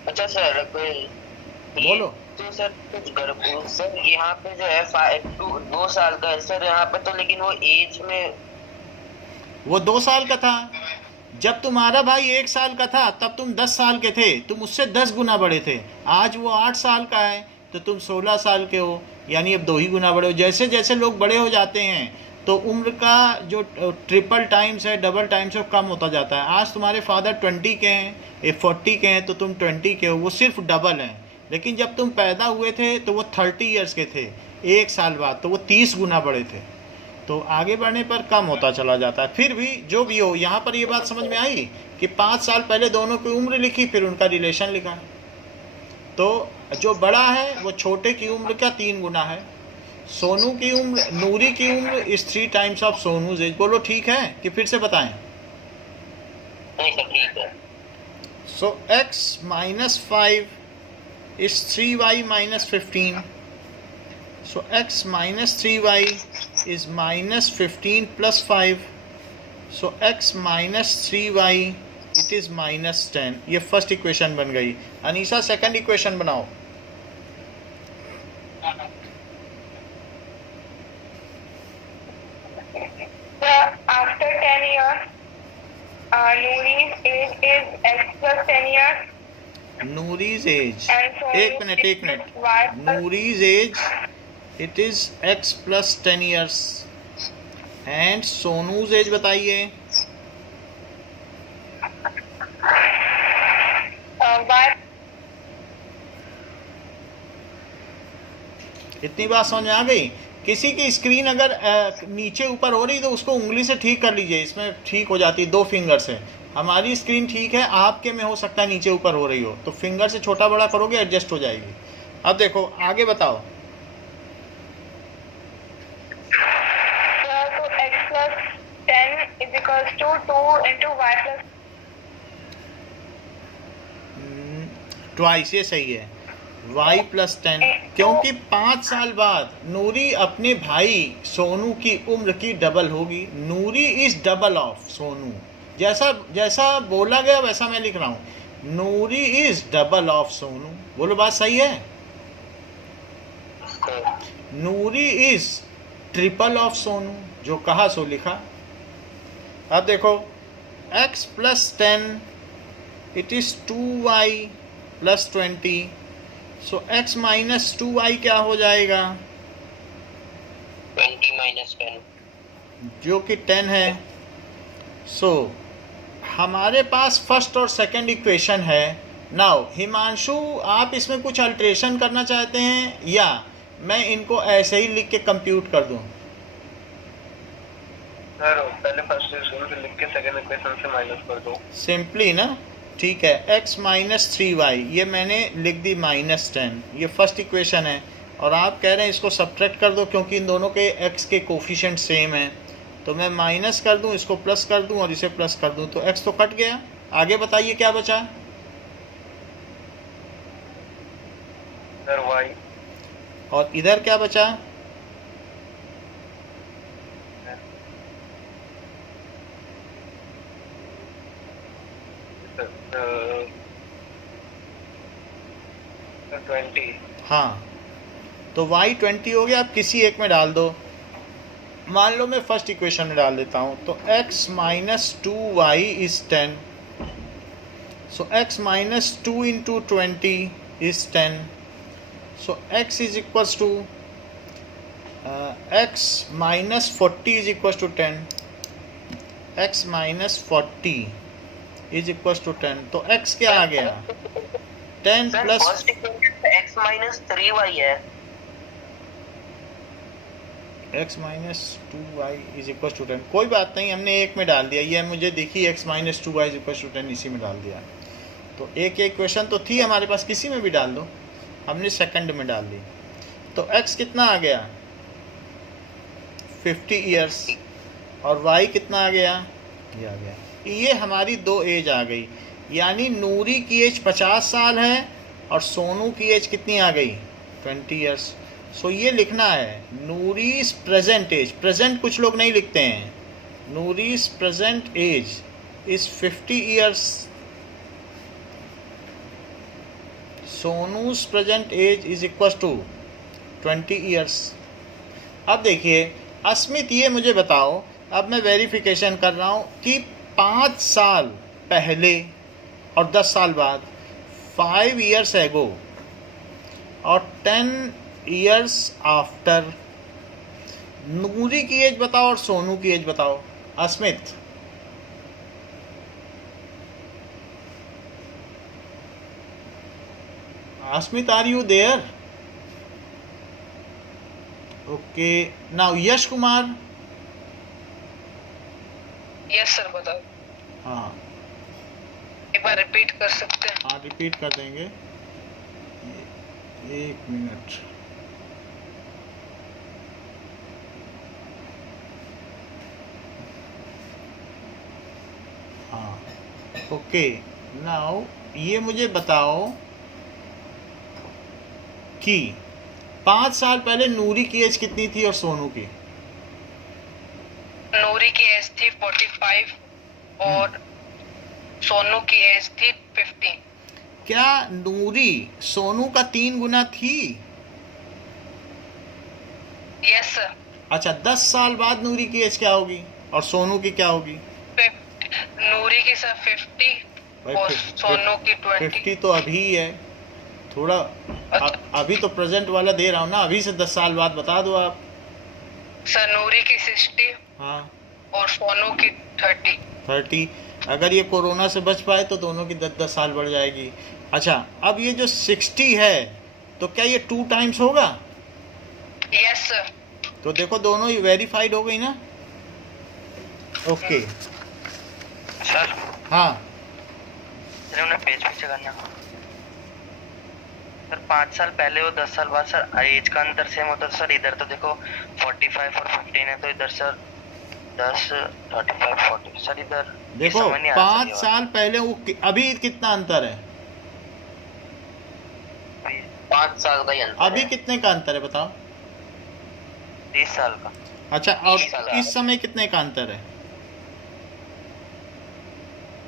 अच्छा सर, बोलो। तो सर कुछ गड़बड़ सर, यहाँ पे जो है 2 साल का है सर यहाँ पे, तो लेकिन वो एज में वो 2 साल का था। जब तुम्हारा भाई 1 साल का था तब तुम 10 साल के थे, तुम उससे 10 गुना बड़े थे। आज वो 8 साल का है तो तुम 16 साल के हो, यानी अब 2 ही गुना बड़े हो। जैसे जैसे लोग बड़े हो जाते हैं तो उम्र का जो ट्रिपल टाइम्स है, डबल टाइम्स है, कम होता जाता है। आज तुम्हारे फादर 20 के हैं, 40 के हैं, तो तुम 20 के हो, वो सिर्फ डबल हैं। लेकिन जब तुम पैदा हुए थे तो वो 30 ईयर्स के थे, 1 साल बाद तो वो 30 गुना बड़े थे। तो आगे बढ़ने पर कम होता चला जाता है। फिर भी जो भी हो, यहाँ पर ये बात समझ में आई कि 5 साल पहले दोनों की उम्र लिखी, फिर उनका रिलेशन लिखा। तो जो बड़ा है वो छोटे की उम्र का 3 गुना है। सोनू की उम्र, नूरी की उम्र is 3 times of Sonu's age. बोलो ठीक है कि फिर से बताएं? नहीं सर, ठीक है। सो x minus 5 is 3y minus 15. So x minus 3y is minus 15 plus 5. So x minus 3y it is minus 10. ये फर्स्ट इक्वेशन बन गई। अनीसा सेकंड इक्वेशन बनाओ। After 10 years, Noori's age is x plus 10 years. Noori's age, And so एक मिनट, y plus Noori's age it is x plus 10 years. And Sonu's age बताइए। y इतनी बात समझ में आ गई? किसी की स्क्रीन अगर नीचे ऊपर हो रही तो उसको उंगली से ठीक कर लीजिए, इसमें ठीक हो जाती है 2 फिंगर से। हमारी स्क्रीन ठीक है, आपके में हो सकता है नीचे ऊपर हो रही हो, तो फिंगर से छोटा बड़ा करोगे एडजस्ट हो जाएगी। अब देखो आगे बताओ। so x plus 10 is equals to 2 into y plus twice, ये सही है, y प्लस 10। क्योंकि 5 साल बाद नूरी अपने भाई सोनू की उम्र की डबल होगी। नूरी इज डबल ऑफ सोनू, जैसा जैसा बोला गया वैसा मैं लिख रहा हूँ। नूरी इज डबल ऑफ सोनू। बोलो बात सही है? नूरी इज ट्रिपल ऑफ सोनू, जो कहा सो लिखा। अब देखो x plus 10 it is 2y plus 20। So x minus 2y क्या हो जाएगा? 20 minus 10. जो कि 10 है। सो हमारे पास फर्स्ट और सेकंड इक्वेशन है। नाउ हिमांशु, आप इसमें कुछ अल्ट्रेशन करना चाहते हैं या मैं इनको ऐसे ही लिख के कंप्यूट कर दूं? सर पहले फर्स्ट इक्वेशन से लिख के सेकंड इक्वेशन से माइनस कर दो। सिंपली ना, ठीक है। x माइनस 3y ये मैंने लिख दी माइनस 10, ये फर्स्ट इक्वेशन है। और आप कह रहे हैं इसको सब्ट्रैक्ट कर दो क्योंकि इन दोनों के x के कोफिशिएंट सेम हैं। तो मैं माइनस कर दूं, इसको प्लस कर दूं और इसे प्लस कर दूं, तो x तो कट गया। आगे बताइए क्या बचा? सर y और इधर क्या बचा? सर 20। हाँ, तो y 20 हो गया। अब किसी एक में डाल दो। मान लो मैं फर्स्ट इक्वेशन में डाल देता हूँ, तो x minus 2y is 10। So x minus 2 into 20 is 10। So x is equals to x minus 40 is equals to 10। x minus 40 is equals to 10। तो x क्या आ गया? 10 sir plus first equation x minus 3y है। x minus 2y is equal to 10। कोई बात नहीं, हमने एक में डाल दिया। ये मुझे देखी x minus 2y is equal to 10, इसी में डाल दिया। तो एक इक्वेशन तो थी हमारे पास, किसी में भी डाल दो। हमने सेकंड में डाल दी। तो x कितना आ गया? 50 ईयर्स। और y कितना आ गया? ये आ गया। ये हमारी 2 एज आ गई। यानी नूरी की एज 50 साल है और सोनू की एज कितनी आ गई? 20 ईयर्स। सो ये लिखना है नूरीज प्रेजेंट एज। प्रेजेंट कुछ लोग नहीं लिखते हैं। Noori's present age is 50 years. Sonu's present age is equal to 20 years. अब देखिए अस्मित, ये मुझे बताओ, अब मैं वेरिफिकेशन कर रहा हूँ कि 5 साल पहले और 10 साल बाद, 5 ईयर्स एगो और 10 ईयर्स आफ्टर, नूरी की एज बताओ और सोनू की एज बताओ। Asmit, Asmit, are you there? Okay, now Yash Kumar. Yes sir, बताओ। हाँ एक बार रिपीट कर सकते हैं? हाँ, रिपीट कर देंगे। 1 मिनट। हाँ, ओके, नाउ ये मुझे बताओ कि 5 साल पहले नूरी की एज कितनी थी और सोनू की? नूरी की एज थी 45 और सोनू की एज थी 50। क्या नूरी सोनू का 3 गुना थी? Yes sir. अच्छा, 10 साल बाद नूरी की एज क्या होगी और सोनू की क्या होगी? नूरी की सर 50 और सोनू की 20। 50 तो अभी ही है, थोड़ा अभी तो प्रेजेंट वाला दे रहा हूँ ना, अभी से 10 साल बाद बता दो आप। सर नूरी की 60 हाँ, और सोनू की 30। 30। अगर ये कोरोना से बच पाए तो दोनों की 10-10 साल बढ़ जाएगी। अच्छा, अब ये जो 60 है तो क्या ये 2 टाइम्स होगा? Yes sir. तो देखो दोनों ही वेरीफाइड हो गई ना। ओके सर हाँ, उन्हें पेज पीछे करना। सर 5 साल पहले और 10 साल बाद सर एज का अंतर सेम होता है। सर इधर तो देखो 45 और 15 है, तो इधर सर 10, 35, 40। सर इधर देखो 5 साल पहले वो अभी कितना अंतर है? 5 साल का ही अंतर अभी है। कितने का अंतर है बताओ? 30 साल का। अच्छा, और 30 साल का। इस समय कितने का अंतर है?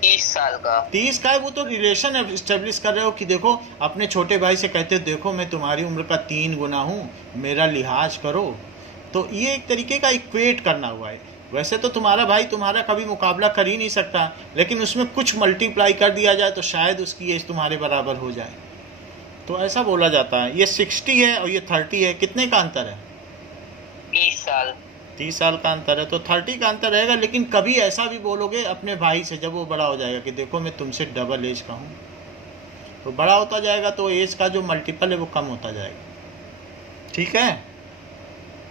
30 साल का। 30 का है। वो तो रिलेशन एस्टेब्लिश कर रहे हो कि देखो अपने छोटे भाई से कहते हो देखो मैं तुम्हारी उम्र का 3 गुना हूँ, मेरा लिहाज करो। तो ये एक तरीके का इक्वेट करना हुआ है। वैसे तो तुम्हारा भाई तुम्हारा कभी मुकाबला कर ही नहीं सकता, लेकिन उसमें कुछ मल्टीप्लाई कर दिया जाए तो शायद उसकी एज तुम्हारे बराबर हो जाए, तो ऐसा बोला जाता है। ये 60 है और ये 30 है, कितने का अंतर है? 30 साल। 30 साल का अंतर है, तो 30 का अंतर रहेगा। लेकिन कभी ऐसा भी बोलोगे अपने भाई से जब वो बड़ा हो जाएगा कि देखो मैं तुमसे डबल एज का हूँ, तो बड़ा होता जाएगा तो एज का जो मल्टीपल है वो कम होता जाएगा। ठीक है,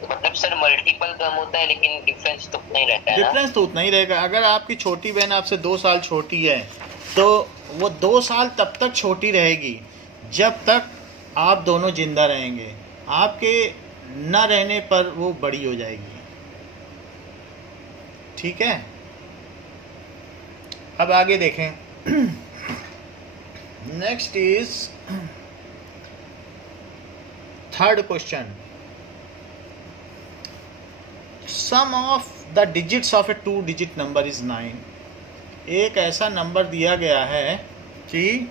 मतलब सर मल्टीपल कम होता है लेकिन डिफरेंस तो नहीं रहता है ना? डिफरेंस तो उतना ही रहेगा। अगर आपकी छोटी बहन आपसे 2 साल छोटी है तो वो 2 साल तब तक छोटी रहेगी जब तक आप दोनों जिंदा रहेंगे। आपके न रहने पर वो बड़ी हो जाएगी। ठीक है, अब आगे देखें। Next is 3rd question. Sum of the digits of a 2 digit number is 9। एक ऐसा नंबर दिया गया है कि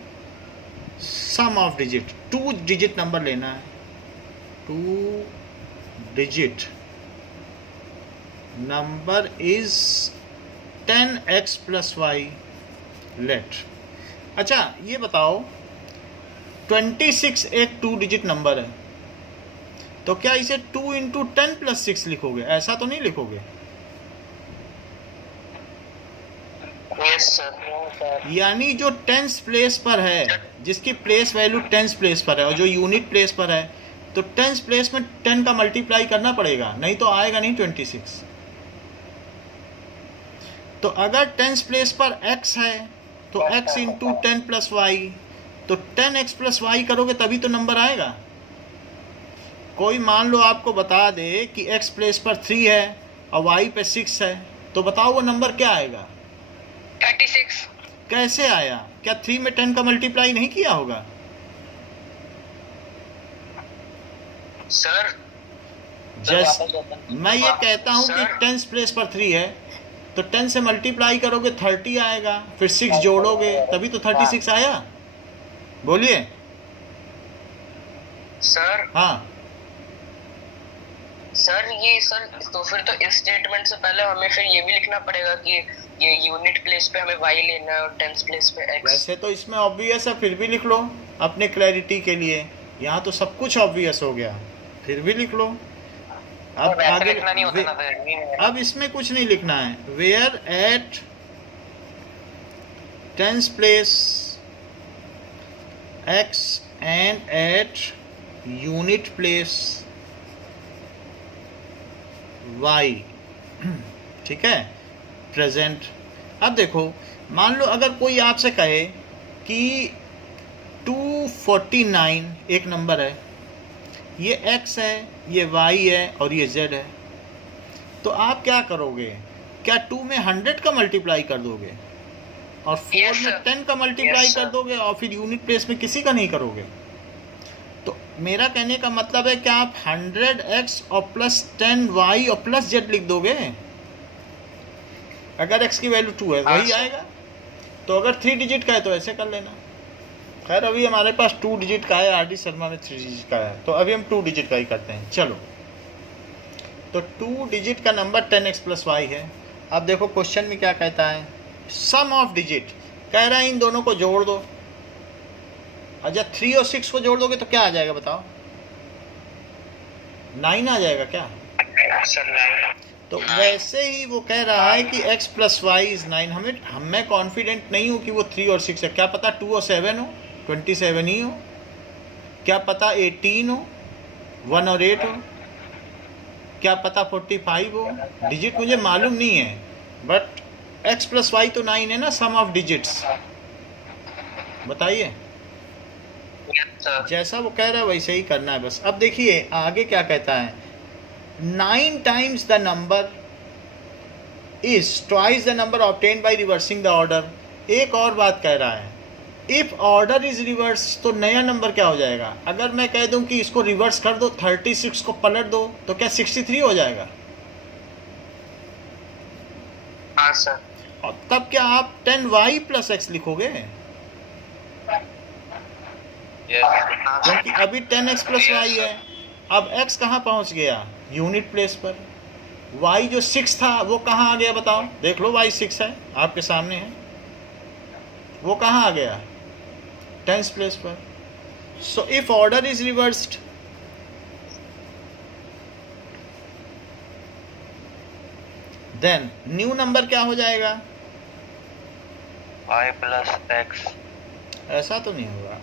sum of digit, 2 digit number लेना है। 2 digit number is 10x + y let. अच्छा ये बताओ 26 एक 2 डिजिट नंबर है, तो क्या इसे 2 × 10 + 6 लिखोगे? ऐसा तो नहीं लिखोगे। Yes sir. यानी जो 10th प्लेस पर है, जिसकी प्लेस वैल्यू 10th प्लेस पर है और जो यूनिट प्लेस पर है, तो 10th प्लेस में 10 का मल्टीप्लाई करना पड़ेगा, नहीं तो आएगा नहीं 26। तो अगर 10th प्लेस पर x है तो x × 10 + y, तो 10x + y करोगे तभी तो नंबर आएगा। कोई मान लो आपको बता दे कि x प्लेस पर 3 है और y पे 6 है, तो बताओ वो नंबर क्या आएगा? 36। कैसे आया? क्या 3 में 10 का मल्टीप्लाई नहीं किया होगा? सर मैं ये कहता हूँ कि सर। 10th प्लेस पर 3 है, तो 10 से मल्टीप्लाई करोगे 30 आएगा, फिर 6 जोड़ोगे तभी तो 36 आया। बोलिए। सर हाँ सर ये सर तो फिर तो इस स्टेटमेंट से पहले हमें फिर ये भी लिखना पड़ेगा कि ये यूनिट प्लेस पे हमें y लेना है और टेंस प्लेस पे x। वैसे तो इसमें ऑब्वियस है, फिर भी लिख लो अपने क्लैरिटी के लिए। यहाँ तो सब कुछ ऑब्वियस हो गया, फिर भी लिख लो। अब वैसे आगे लिखना नहीं होता ना सर। अब इसमें कुछ नहीं लिखना है। Where at 10th place x and at unit place y, ठीक है, प्रेजेंट। अब देखो, मान लो अगर कोई आपसे कहे कि 249 एक नंबर है, ये x है, ये y है और ये z है, तो आप क्या करोगे? क्या 2 में 100 का मल्टीप्लाई कर दोगे और 4 Yes, में sir. 10 का मल्टीप्लाई Yes, कर sir. दोगे और फिर यूनिट प्लेस में किसी का नहीं करोगे? तो मेरा कहने का मतलब है कि आप 100x और प्लस 10y और प्लस z लिख दोगे। अगर x की वैल्यू 2 है वही हाँ, आएगा। तो अगर 3 डिजिट का है तो ऐसे कर लेना। खैर अभी हमारे पास 2 डिजिट का है, RD शर्मा में 3 डिजिट का है, तो अभी हम 2 डिजिट का ही करते हैं। चलो, तो 2 डिजिट का नंबर 10x प्लस y है। अब देखो क्वेश्चन में क्या कहता है, सम ऑफ डिजिट। कह रहा है इन दोनों को जोड़ दो। अच्छा 3 और 6 को जोड़ दोगे तो क्या आ जाएगा बताओ? 9 आ जाएगा क्या? सर नहीं। तो वैसे ही वो कह रहा है कि x प्लस वाई इज 9। मैं कॉन्फिडेंट नहीं हूँ कि वो 3 और 6 है। क्या पता 2 और 7 हो, 27 ही हो, क्या पता 18 हो, 1 और 8 हो, क्या पता 45 हो। डिजिट मुझे मालूम नहीं है, बट x प्लस वाई तो 9 है ना, सम ऑफ डिजिट्स। बताइए, सर जैसा वो कह रहा है वैसे ही करना है बस। अब देखिए आगे क्या कहता है, 9 times the number is twice the number obtained by reversing the order। एक और बात कह रहा है, if order is reverse तो नया नंबर क्या हो जाएगा? अगर मैं कह दूं कि इसको रिवर्स कर दो, 36 को पलट दो, तो क्या 63 हो जाएगा? हाँ सर। और तब क्या आप 10y प्लस x लिखोगे? क्योंकि अभी 10x प्लस y है। अब x कहाँ पहुंच गया? यूनिट प्लेस पर। y जो 6 था वो कहाँ आ गया बताओ? देख लो, y 6 है आपके सामने है, वो कहाँ आ गया? 10th प्लेस पर। So if order is reversed, then new number क्या हो जाएगा? y प्लस x, ऐसा तो नहीं होगा।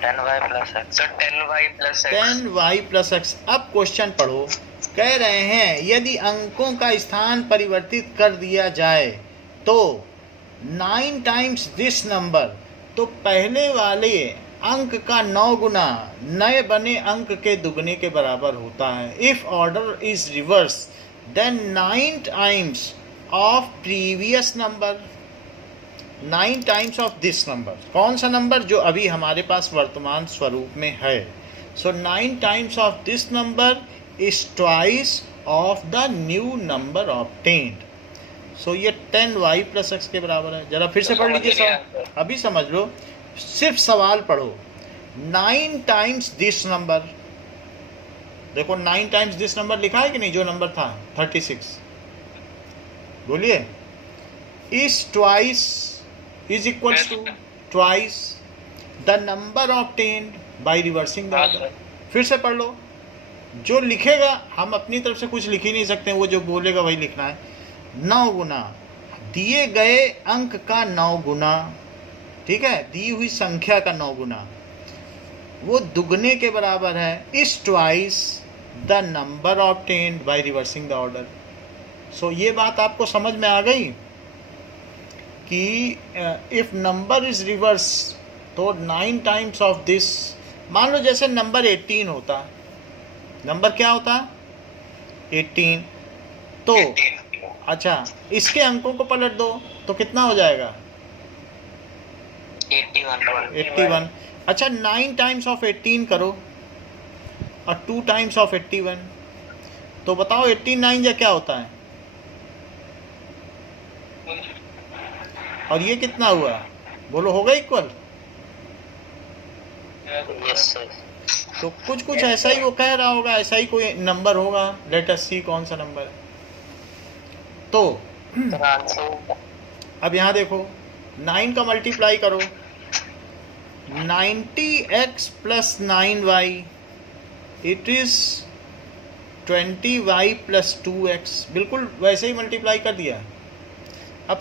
10y plus x। Sir 10y plus x। 10y plus x। अब क्वेश्चन पढ़ो, कह रहे हैं यदि अंकों का स्थान परिवर्तित कर दिया जाए तो 9 टाइम्स दिस नंबर, तो पहले वाले अंक का 9 गुना नए बने अंक के दुगने के बराबर होता है। If order is reverse then 9 times of previous number, 9 times of this number. कौन सा नंबर? जो अभी हमारे पास वर्तमान स्वरूप में है। So 9 times of this number is twice of the new number obtained. So ये 10y प्लस x के बराबर है। जरा फिर से पढ़ लीजिए सर, अभी समझ लो, सिर्फ सवाल पढ़ो। 9 टाइम्स दिस नंबर, देखो 9 टाइम्स दिस नंबर लिखा है कि नहीं? जो नंबर था 36, बोलिए। Is twice is equals to twice the number obtained by reversing the order। फिर से पढ़ लो, जो लिखेगा, हम अपनी तरफ से कुछ लिख ही नहीं सकते, वो जो बोलेगा वही लिखना है। 9 गुना दिए गए अंक का 9 गुना, ठीक है, दी हुई संख्या का 9 गुना, वो दुगने के बराबर है। Is twice the number obtained by reversing the order. So ये बात आपको समझ में आ गई कि इफ नंबर इज रिवर्स तो 9 टाइम्स ऑफ दिस। मान लो जैसे नंबर 18 होता, नंबर क्या होता? 18। तो अच्छा, इसके अंकों को पलट दो तो कितना हो जाएगा? 81। 81। अच्छा 9 टाइम्स ऑफ 18 करो और 2 टाइम्स ऑफ 81। तो बताओ 89 या क्या होता है? और ये कितना हुआ? बोलो, होगा इक्वल? Yes sir. तो कुछ कुछ ऐसा ही वो कह रहा होगा, ऐसा ही कोई नंबर होगा। लेट अस सी कौन सा नंबर है। तो अब यहाँ देखो, 9 का मल्टीप्लाई करो, 90x plus 9y, it is 20y plus 2x। बिल्कुल वैसे ही मल्टीप्लाई कर दिया। अब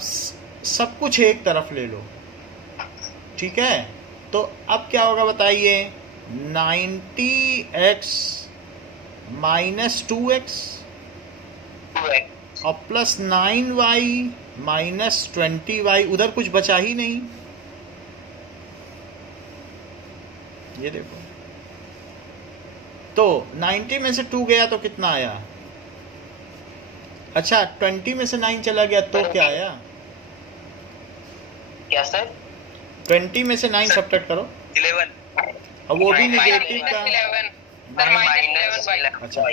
सब कुछ एक तरफ ले लो, ठीक है? तो अब क्या होगा बताइए? 90x माइनस 2x और प्लस 9y माइनस 20y। उधर कुछ बचा ही नहीं। ये देखो, तो 90 में से 2 गया तो कितना आया? अच्छा, 20 में से 9 चला गया तो क्या आया? क्या सर? 20 में से 9 सब्ट्रैक्ट करो, 11। और वो भी निगेटिव का। माइनस अच्छा,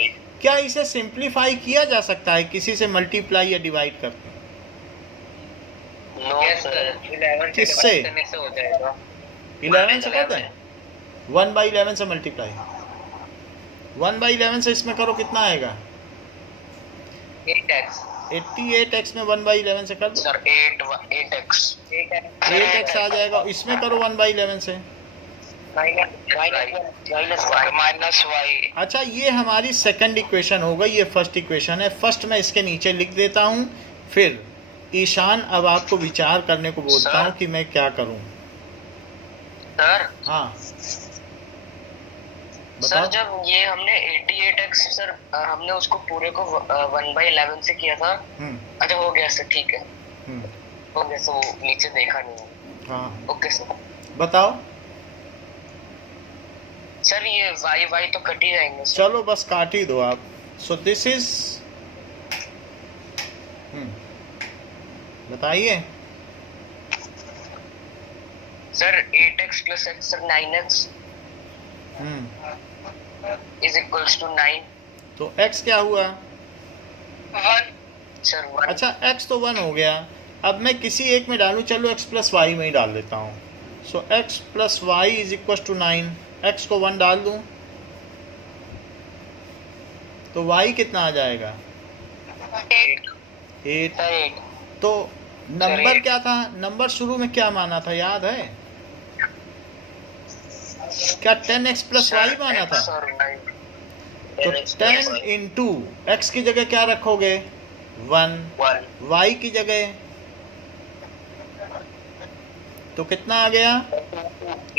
क्या इसे सिंप्लीफाई किया जा सकता है किसी से मल्टीप्लाई या डिवाइड करके? No sir. 11 किससे? करने से हो जाएगा। 11 से करते हैं? 1/11 से मल्टीप्लाई। 1/11 से इसमें करो, कितना आएगा? 8x 88x में 1/11 से कर दो, सर 8x 8x आ जाएगा। इसमें करो 1/11 से। Minus y। अच्छा, ये हमारी सेकंड इक्वेशन हो गई, ये फर्स्ट इक्वेशन है। फर्स्ट मैं इसके नीचे लिख देता हूँ, फिर ईशान अब आपको विचार करने को बोलता हूँ कि मैं क्या करूँ। सर हाँ सर, बताओ। जब ये हमने 88x सर हमने उसको पूरे को 1/11 से किया था। हम्म, अच्छा हो गया सर, ठीक है, हम्म, हो गया सर। वो नीचे देखा नहीं। हाँ ओके सर। बताओ। सर ये y तो कट ही जाएंगे सर। चलो बस काट ही दो आप। सो दिस इज, बताइए। Sir 8x plus x sir 9x is equals to 9। तो x क्या हुआ? 1 सर 1। अच्छा, x तो 1 हो गया। अब मैं किसी एक में डालूं, चलो x प्लस वाई में ही डाल देता हूँ। So x plus y is equal to 9। x को 1 डाल दूं तो y कितना आ जाएगा? 8। 8 तो नंबर क्या था? नंबर शुरू में क्या माना था, याद है? क्या 10x प्लस वाई माना था? तो 10 इंटू एक्स की जगह क्या रखोगे? 1। y की जगह तो कितना आ गया?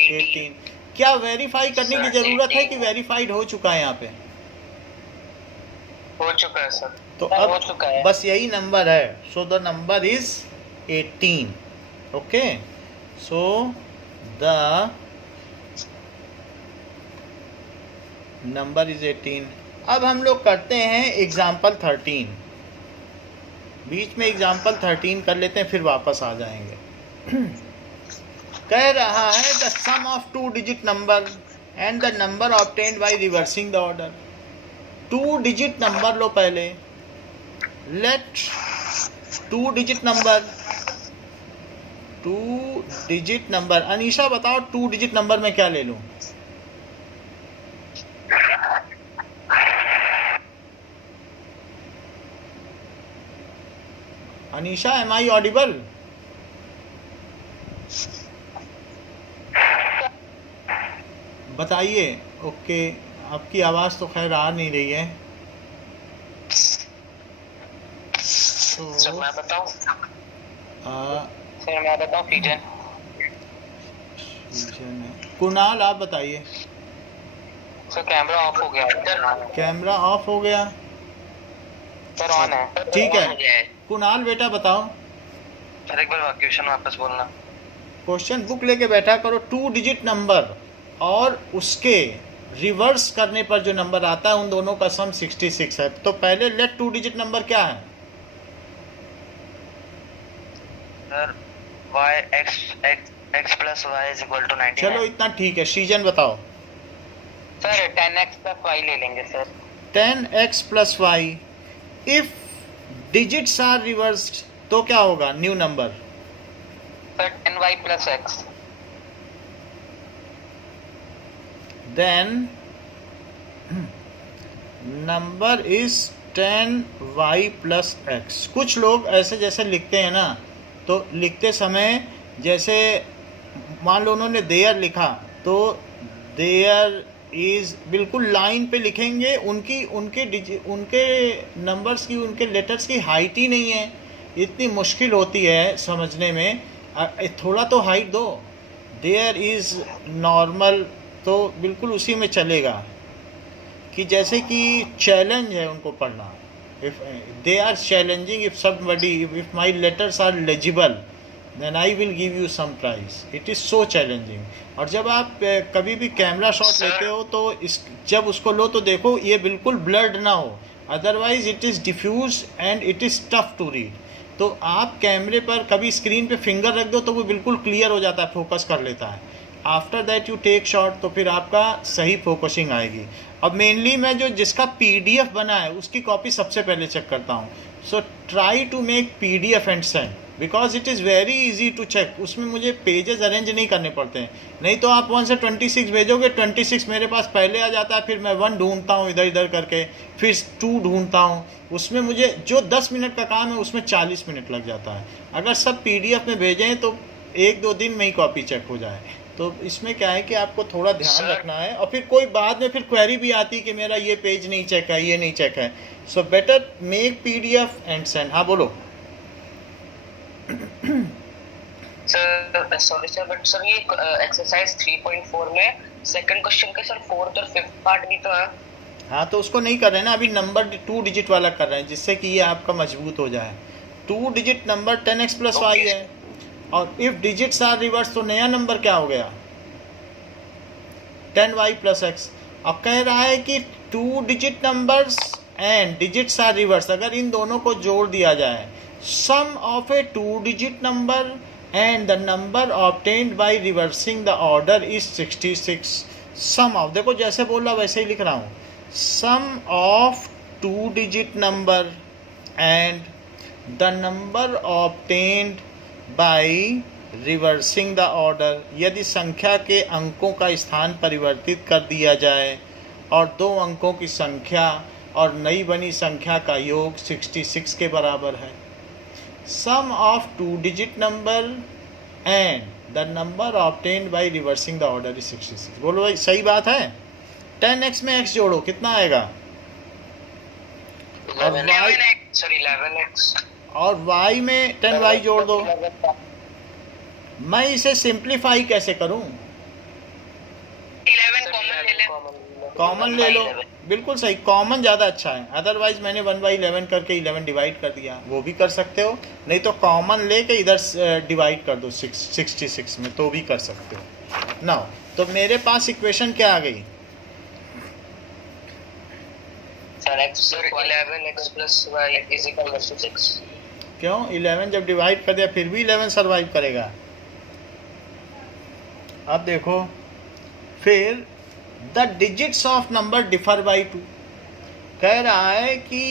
18। क्या वेरीफाई करने की जरूरत है कि वेरीफाइड हो चुका है? यहाँ पे हो चुका है सर। तो हो अब चुका है। बस यही नंबर है। So the number is 18। Okay, so the number is 18। अब हम लोग करते हैं एग्जाम्पल 13। बीच में एग्जाम्पल 13 कर लेते हैं, फिर वापस आ जाएंगे। कह रहा है the sum of 2 digit number and the number obtained by reversing the order. 2 digit number लो पहले। Let 2 digit number. अनीशा बताओ 2 डिजिट नंबर में क्या ले लूं? Anisha, am I audible? बताइए। ओके, आपकी आवाज़ तो खैर आ नहीं रही है। सर मैं बताऊं? सर मैं बताऊं फीजन। कुणाल आप बताइए। सर कैमरा ऑफ हो गया। कैमरा ऑफ हो गया? सर ऑन है। ठीक है। कुणाल बेटा बताओ। सर एक बार क्वेश्चन वापस बोलना। क्वेश्चन बुक लेके बैठा करो। 2 डिजिट नंबर और उसके रिवर्स करने पर जो नंबर आता है उन दोनों का सम 66 है। तो पहले लेट 2 डिजिट नंबर क्या है? Sir x plus y is equal to 99। चलो इतना ठीक है। सीजन बताओ। सर 10x प्लस y ले लेंगे sir. 10x plus y, if digits are reversed तो क्या होगा new number? Sir 10y plus x। Then number is 10y plus x। कुछ लोग ऐसे जैसे लिखते हैं ना, तो लिखते समय जैसे मान लो उन्होंने देयर लिखा तो देयर इज बिल्कुल लाइन पे लिखेंगे, उनके नंबर्स की, उनके लेटर्स की हाइट ही नहीं है, इतनी मुश्किल होती है समझने में। थोड़ा तो हाइट दो। देयर इज नॉर्मल तो बिल्कुल उसी में चलेगा कि जैसे कि चैलेंज है उनको पढ़ना। If they are challenging, if somebody, if my letters are legible then I will give you some prize, it is so challenging. और जब आप कभी भी कैमरा शॉट लेते हो तो जब उसको लो तो देखो ये बिल्कुल ब्लर्ड ना हो, otherwise it is diffuse and it is tough to read. तो आप कैमरे पर कभी स्क्रीन पे फिंगर रख दो तो वो बिल्कुल क्लियर हो जाता है, फोकस कर लेता है। After that you take shot तो फिर आपका सही फोकसिंग आएगी। अब मेनली मैं जो जिसका PDF बना है उसकी कॉपी सबसे पहले चेक करता हूँ। So try to make PDF and send because it is very easy to check. उसमें मुझे पेजेस अरेंज नहीं करने पड़ते हैं। नहीं तो आप 1 से 26 भेजोगे, 26 मेरे पास पहले आ जाता है, फिर मैं 1 ढूंढता हूँ इधर इधर करके, फिर 2 ढूंढता हूँ। उसमें मुझे जो 10 मिनट का काम है उसमें 40 मिनट लग जाता है। अगर सब PDF में भेजें तो 1-2 दिन में ही कॉपी चेक हो जाए। तो इसमें क्या है कि आपको थोड़ा ध्यान रखना है। और फिर कोई बाद में फिर क्वेरी भी आती है कि मेरा ये पेज नहीं चेक है, ये नहीं चेक है। So better make PDF and send. हाँ बोलो। Sir sorry sir, but sir ये एक्सरसाइज 3.4 में सेकंड क्वेश्चन के सर 4th और 5th पार्ट भी तो है। हाँ तो उसको नहीं कर रहे हैं ना, अभी नंबर 2 डिजिट वाला कर रहे हैं जिससे कि ये आपका मजबूत हो जाए। 2 digit number 10x plus Y है, और इफ डिजिट्स आर रिवर्स तो नया नंबर क्या हो गया 10y प्लस x। अब कह रहा है कि 2 digit numbers and digits are reverse, अगर इन दोनों को जोड़ दिया जाए, sum of a 2 digit number and the number obtained by reversing the order is 66। Sum of, देखो जैसे बोला वैसे ही लिख रहा हूँ, sum of 2 digit number and the number obtained by reversing the order. यदि संख्या के अंकों का स्थान परिवर्तित कर दिया जाए और 2 अंकों की संख्या और नई बनी संख्या का योग 66 के बराबर है। Sum of 2 digit number and the number obtained by reversing the order is 66। बोलो भाई सही बात है। 10x में x जोड़ो कितना आएगा, और y में 10y जोड़ दो। मैं इसे सिंप्लीफाई कैसे करूं? 11 कॉमन ले लें। कॉमन ले लो, बिल्कुल सही, कॉमन ज़्यादा अच्छा है। अदरवाइज मैंने 1/11 करके 11 डिवाइड कर दिया, वो भी कर सकते हो। नहीं तो कॉमन लेके इधर डिवाइड कर दो 66 में, तो भी कर सकते हो। नाउ तो मेरे पास इक्वेशन क्या आ गई sir 11x plus y is equal to 6। क्यों 11 जब डिवाइड कर दिया फिर भी 11 सर्वाइव करेगा। अब देखो फिर the digits of number differ by 2। कह रहा है कि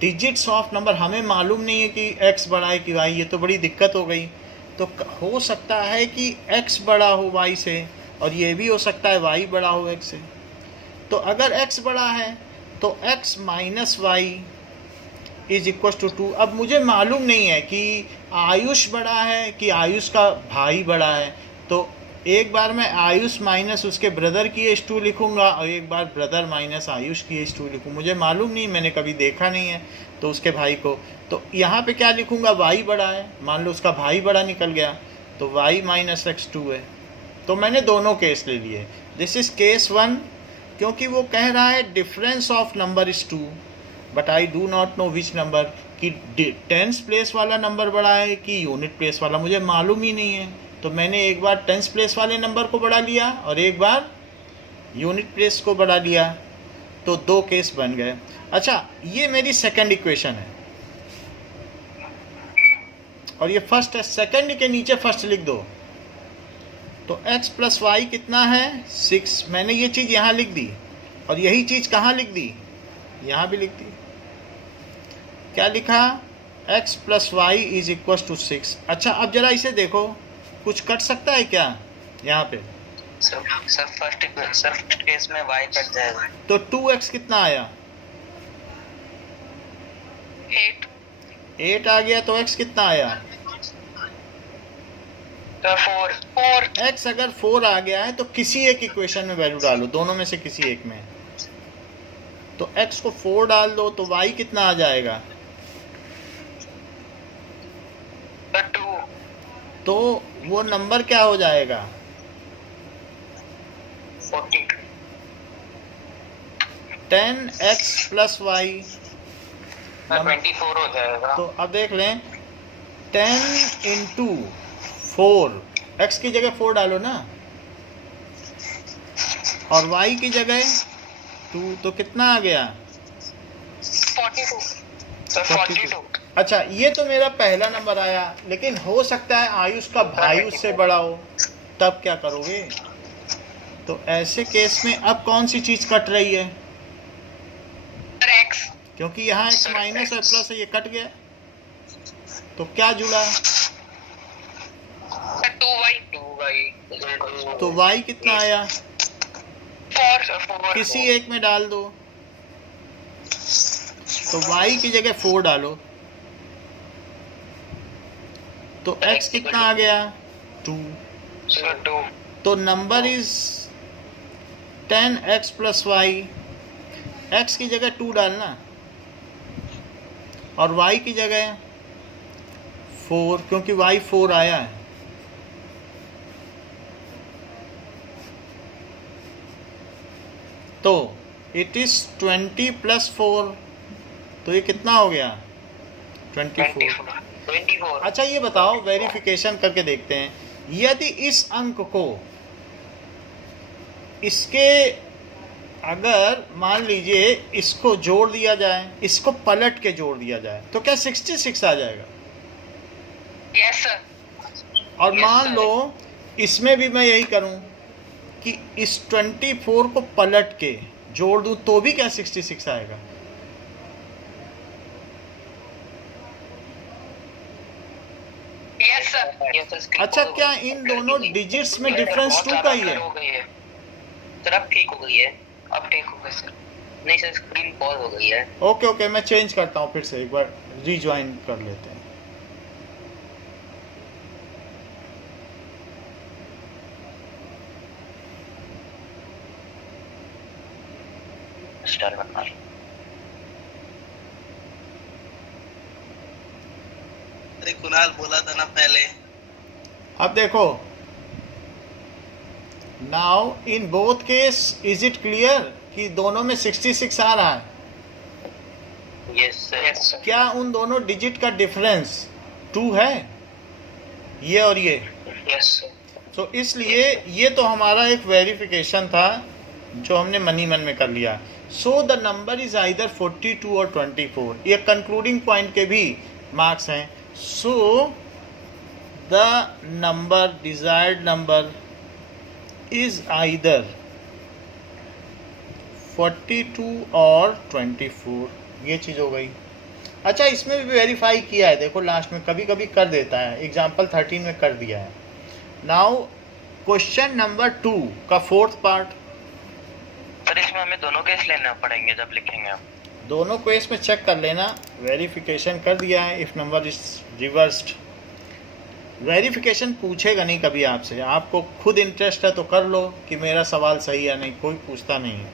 डिजिट्स ऑफ नंबर हमें मालूम नहीं है कि x बड़ा है कि y, ये तो बड़ी दिक्कत हो गई। तो हो सकता है कि x बड़ा हो y से, और ये भी हो सकता है y बड़ा हो x से। तो अगर x बड़ा है तो x minus y is equal to 2। अब मुझे मालूम नहीं है कि आयुष बड़ा है कि आयुष का भाई बड़ा है, तो एक बार मैं आयुष माइनस उसके ब्रदर की एज 2 लिखूँगा और एक बार ब्रदर माइनस आयुष की एज 2 लिखूँ। मुझे मालूम नहीं, मैंने कभी देखा नहीं है तो उसके भाई को। तो यहाँ पे क्या लिखूँगा, y बड़ा है, मान लो उसका भाई बड़ा निकल गया तो y माइनस x 2 है। तो मैंने दोनों केस ले लिए। दिस इज़ केस 1, क्योंकि वो कह रहा है difference of number is 2 but I do not know which number, कि 10th प्लेस वाला नंबर बड़ा है कि यूनिट प्लेस वाला, मुझे मालूम ही नहीं है। तो मैंने एक बार 10th प्लेस वाले नंबर को बढ़ा लिया और एक बार यूनिट प्लेस को बढ़ा लिया, तो 2 केस बन गए। अच्छा ये मेरी सेकंड इक्वेशन है और ये फर्स्ट है। सेकंड के नीचे फर्स्ट लिख दो। तो x प्लस वाई कितना है 6। मैंने ये चीज़ यहाँ लिख दी। और यही चीज़ कहाँ लिख दी, यहाँ भी लिख दी। क्या लिखा, x plus y is equal to 6। अच्छा अब जरा इसे देखो, कुछ कट सकता है क्या यहाँ पे? सर फर्स्ट केस में y कट जाएगा। तो 2x कितना आया, 8 आ गया। तो x कितना आया, सर 4 x अगर 4 आ गया है तो किसी एक इक्वेशन में वैल्यू डालो, दोनों में से किसी एक में। तो x को 4 डाल दो तो y कितना आ जाएगा, सर 2 तो वो नंबर क्या हो जाएगा, 40 10x प्लस वाई। 24 हो जाएगा। तो अब देख लें, 10 इंटू 4, x की जगह 4 डालो ना, और y की जगह 2, तो कितना आ गया, 42 सर 42। अच्छा ये तो मेरा पहला नंबर आया, लेकिन हो सकता है आयुष का भाई उससे बड़ा हो, तब क्या करोगे? तो ऐसे केस में अब कौन सी चीज कट रही है, सर x क्योंकि यहाँ x माइनस है प्लस है, ये कट गया। तो क्या जुड़ा, सर 2y तो y कितना आया, 4 किसी एक में डाल दो। तो y की जगह 4 डालो, तो x कितना आ गया, 2। सर 2 तो number is 10x plus y. x की जगह 2 डालना और y की जगह 4, क्योंकि y 4 आया है। तो इट इज 20 प्लस 4, तो ये कितना हो गया, 24। अच्छा ये बताओ, वेरिफिकेशन करके देखते हैं, यदि इस अंक को इसके अगर मान लीजिए इसको जोड़ दिया जाए, इसको पलट के जोड़ दिया जाए, तो क्या 66 आ जाएगा? Yes sir. और मान लो इसमें भी मैं यही करूं कि इस 24 को पलट के जोड़ दूं, तो भी क्या 66 आएगा? Yes sir. अच्छा क्या इन दोनों डिजिट्स में डिफरेंस 2 का ही है? सर अब ठीक हो गई है, अब ठीक हो गया सर। नहीं सर स्क्रीन पॉज हो गई है। ओके ओके, मैं चेंज करता हूँ, फिर से एक बार रीज्वाइन कर लेते हैं। स्टार बनना। अरे कुणाल बोला था ना पहले। अब देखो, now in both case is it clear कि दोनों में 66 आ रहा है? Yes sir. क्या उन दोनों डिजिट का डिफरेंस 2 है, ये और ये? Yes sir. तो इसलिए ये तो हमारा एक वेरिफिकेशन था जो हमने मनी मन में कर लिया। So the number is either 42 और 24। ये कंक्लूडिंग पॉइंट के भी मार्क्स हैं। So the number, desired number is either 42 और 24। ये चीज़ हो गई। अच्छा इसमें भी वेरीफाई किया है, देखो लास्ट में कभी कभी कर देता है, एग्जाम्पल 13 में कर दिया है। नाउ क्वेश्चन नंबर 2 का 4th पार्ट। सर इसमें हमें दोनों केस लेना पड़ेंगे जब लिखेंगे आप? दोनों केस में चेक कर लेना, वेरिफिकेशन कर दिया है। If number is reversed, verification पूछेगा नहीं कभी आपसे, आपको खुद इंटरेस्ट है तो कर लो कि मेरा सवाल सही है नहीं, कोई पूछता नहीं है,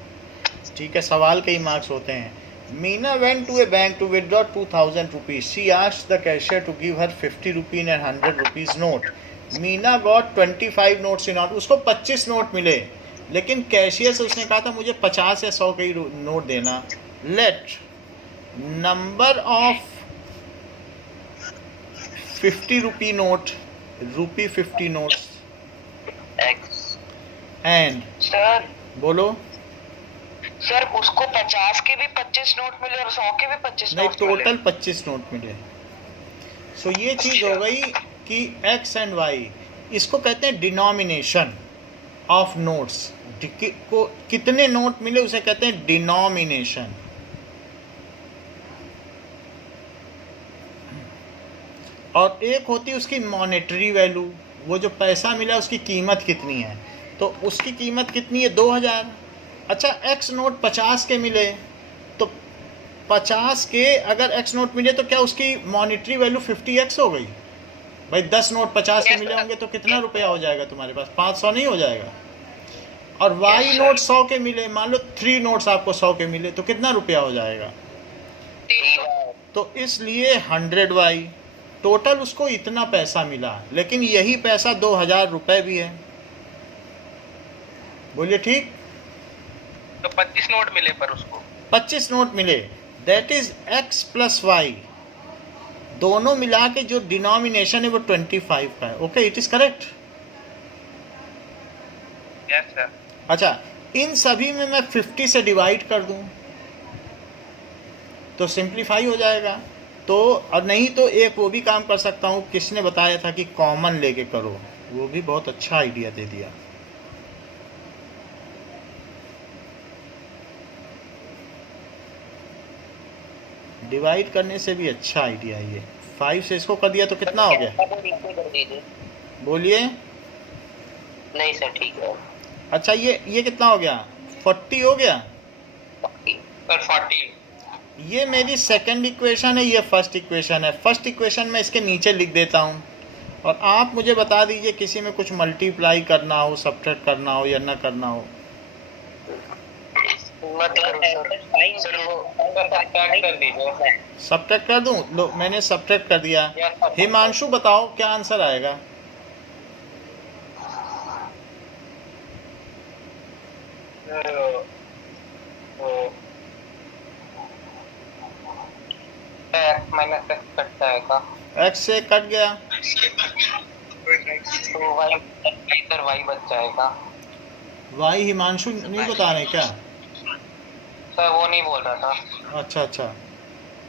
ठीक है। सवाल के ही मार्क्स होते हैं। Meena went to a bank to withdraw 2000 rupees. She asked the cashier to give her 50 rupee and 100 rupees note. Meena got 25 notes in note. उसको 25 नोट मिले, लेकिन कैशियर से उसने कहा था मुझे 50 या 100 के ही नोट देना। Let number of 50 rupee note, rupee 50 notes x. And sir बोलो। सर उसको 50 के भी 25 नोट मिले और 100 के भी 25 नहीं, नोट मिले। टोटल 25 नोट मिले। सो ये चीज़ हो गई कि x एंड y, इसको कहते हैं डिनोमिनेशन। ऑफ नोट्स, को कितने नोट मिले उसे कहते हैं डिनोमिनेशन। और एक होती है उसकी मॉनेटरी वैल्यू, वो जो पैसा मिला उसकी कीमत कितनी है, तो उसकी कीमत कितनी है 2000। अच्छा एक्स नोट 50 के मिले, तो 50 के अगर एक्स नोट मिले तो क्या उसकी मॉनेटरी वैल्यू 50x हो गई? भाई 10 नोट 50 के मिले होंगे तो कितना रुपया हो जाएगा तुम्हारे पास? 500 नहीं हो जाएगा? और वाई नोट 100 के मिले, मान लो 3 नोट्स आपको 100 के मिले तो कितना रुपया हो जाएगा? तो इसलिए 100y टोटल उसको इतना पैसा मिला, लेकिन यही पैसा 2000 रुपये भी है। बोलिए ठीक? तो 25 नोट मिले पर उसको 25 नोट मिले, that is x plus y, दोनों मिला के जो डिनोमिनेशन है वो 25 का है। Okay, it is correct. Yes sir. अच्छा, इन सभी में मैं 50 से डिवाइड कर दूं तो सिंप्लीफाई हो जाएगा। तो और नहीं तो एक वो भी काम कर सकता हूँ, किसने बताया था कि कॉमन लेके करो, वो भी बहुत अच्छा आइडिया दे दिया। डिवाइड करने से भी अच्छा आइडिया है ये। 5 से इसको कर दिया तो कितना हो गया? कर दीजिए। बोलिए। नहीं सर ठीक है। अच्छा ये कितना हो गया? 40 हो गया। सर 40। ये मेरी सेकंड इक्वेशन है, ये फर्स्ट इक्वेशन है। फर्स्ट इक्वेशन में इसके नीचे लिख देता हूँ और आप मुझे बता दीजिए किसी में कुछ मल्टीप्लाई करना हो, सब्ट्रैक्ट करना हो या ना करना हो। सब्ट्रैक्ट कर दूं? लो मैंने सब्ट्रैक्ट कर दिया। हिमांशु बताओ क्या आंसर आएगा? माइनस एक्स कट जाएगा। x से कट गया तो वाई सर वाई बच जाएगा। y हिमांशु नहीं बता रहे क्या? सर वो नहीं बोल रहा था। अच्छा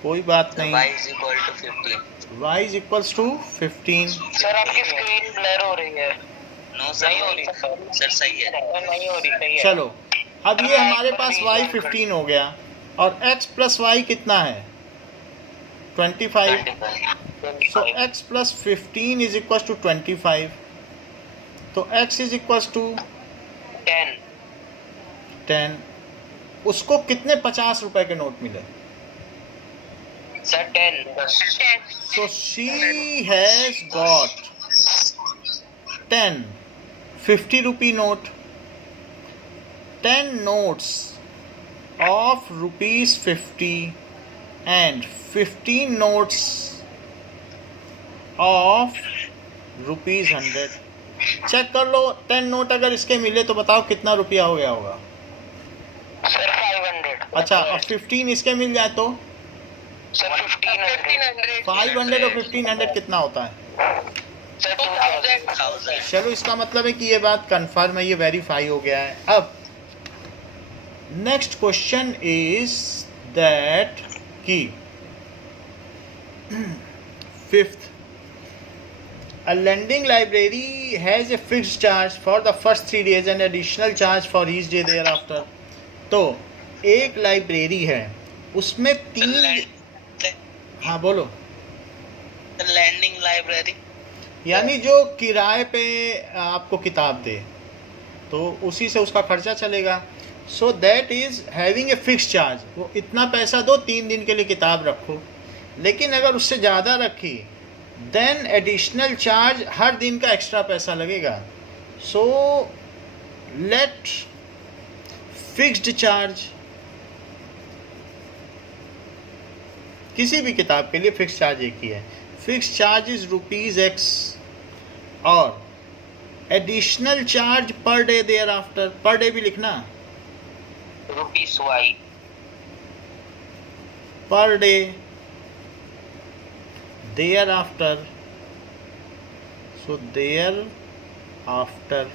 कोई बात नहीं। y is equal to 15। y is equals to 15। Sir आपकी स्क्रीन ब्लर हो रही है। नो सर नहीं हो रही सर सही है। सर नहीं हो रही, सही है। चलो अब ये हमारे पास y 15 हो गया और x प्लस वाई कितना है? 25। So x plus 15 is equal to 25। तो x इज इक्वल टू 10। उसको कितने 50 रुपए के नोट मिले? Sir 10। So she has got 10 50 rupee note, 10 notes of rupees 50 and 15 notes of rupees 100। Check कर लो 10 नोट अगर इसके मिले तो बताओ कितना रुपया हो गया होगा? सर 500। अच्छा और 15 इसके मिल जाए तो सर 1500। 500 और 1500 कितना होता है? सर 2000। चलो इसका मतलब है कि ये बात कंफर्म है, ये वेरीफाई हो गया है। अब नेक्स्ट क्वेश्चन इज दैट कि fifth, a lending library has a fixed charge for the first 3 days and additional charge for each day thereafter। तो एक लाइब्रेरी है उसमें 3। हाँ बोलो। लैंडिंग लाइब्रेरी यानी जो किराए पे आपको किताब दे तो उसी से उसका खर्चा चलेगा। सो that is having a fix charge. वो इतना पैसा दो, 3 दिन के लिए किताब रखो। लेकिन अगर उससे ज़्यादा रखी देन एडिशनल चार्ज, हर दिन का एक्स्ट्रा पैसा लगेगा। सो लेट फिक्स्ड चार्ज, किसी भी किताब के लिए फिक्स चार्ज एक ही है। फिक्स चार्ज इज ₹X और additional charge per day thereafter. Per day भी लिखना, ₹Y। Per day thereafter. So thereafter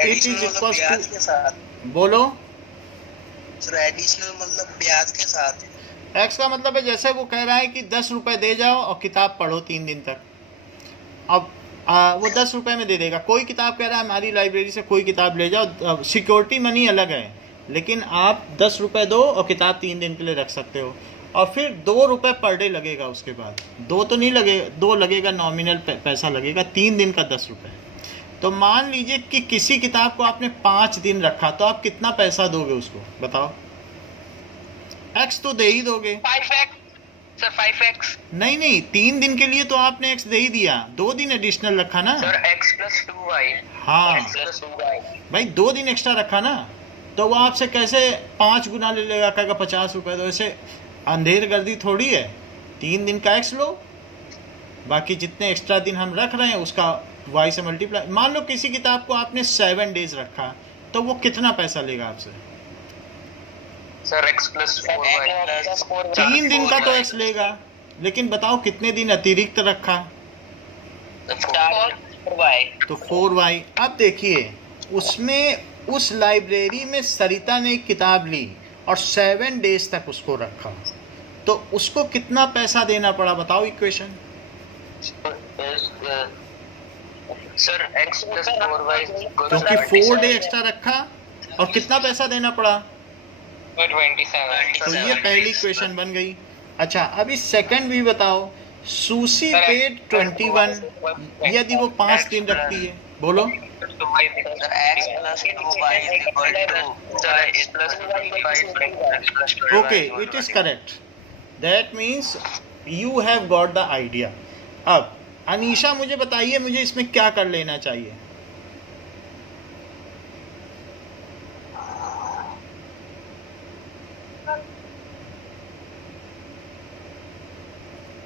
it is equal ब्याज के साथ। टू, बोलो। सर एडिशनल मतलब ब्याज के साथ। एक्स का मतलब है जैसे वो कह रहा है कि 10 रुपए दे जाओ और किताब पढ़ो 3 दिन तक। अब वो 10 रुपए में दे देगा। कोई किताब कह रहा है हमारी लाइब्रेरी से कोई किताब ले जाओ, सिक्योरिटी मनी अलग है, लेकिन आप 10 रुपये दो और किताब 3 दिन के लिए रख सकते हो, और फिर 2 रुपये पर डे लगेगा। उसके बाद 2 तो नहीं लगेगा, 2 लगेगा, नॉमिनल पैसा लगेगा, 3 दिन का 10 रुपये। तो मान लीजिए कि किसी किताब को आपने 5 दिन रखा, तो आप कितना पैसा दोगे उसको, बताओ? एक्स तो दे ही दोगे। 5x सर, 5x नहीं, 3 दिन के लिए तो आपने एक्स दे ही दिया, 2 दिन एडिशनल रखा ना। Sir, x + 2y। हाँ x + 2y। भाई 2 दिन एक्स्ट्रा रखा ना, तो वो आपसे कैसे 5 गुना ले लेगा, कहेगा 50 रुपये। तो ऐसे अंधेर गर्दी थोड़ी है। 3 दिन का एक्स लो, बाकी जितने एक्स्ट्रा दिन हम रख रहे हैं उसका y से मल्टीप्लाई। मान लो किसी किताब को आपने 7 डेज रखा, तो वो कितना पैसा लेगा आपसे? Sir, x + 4y। 3 दिन का तो एक्स लेगा, लेकिन बताओ कितने दिन अतिरिक्त रखा? 4y। तो 4y। अब देखिए, उसमें उस लाइब्रेरी में सरिता ने एक किताब ली और 7 डेज तक उसको रखा, तो उसको कितना पैसा देना पड़ा, बताओ इक्वेशन। Sir, x + 4y। क्योंकि 4 डे एक्स्ट्रा रखा और कितना पैसा देना पड़ा, 27। तो ये पहली इक्वेशन बन गई। अच्छा, अभी सेकंड भी बताओ। सूसी पेड 21 यदि वो 5 दिन रखती है, बोलो। x + 2y = okay, it is correct. That means you have got the idea. अब अनीशा मुझे बताइए, मुझे इसमें क्या कर लेना चाहिए?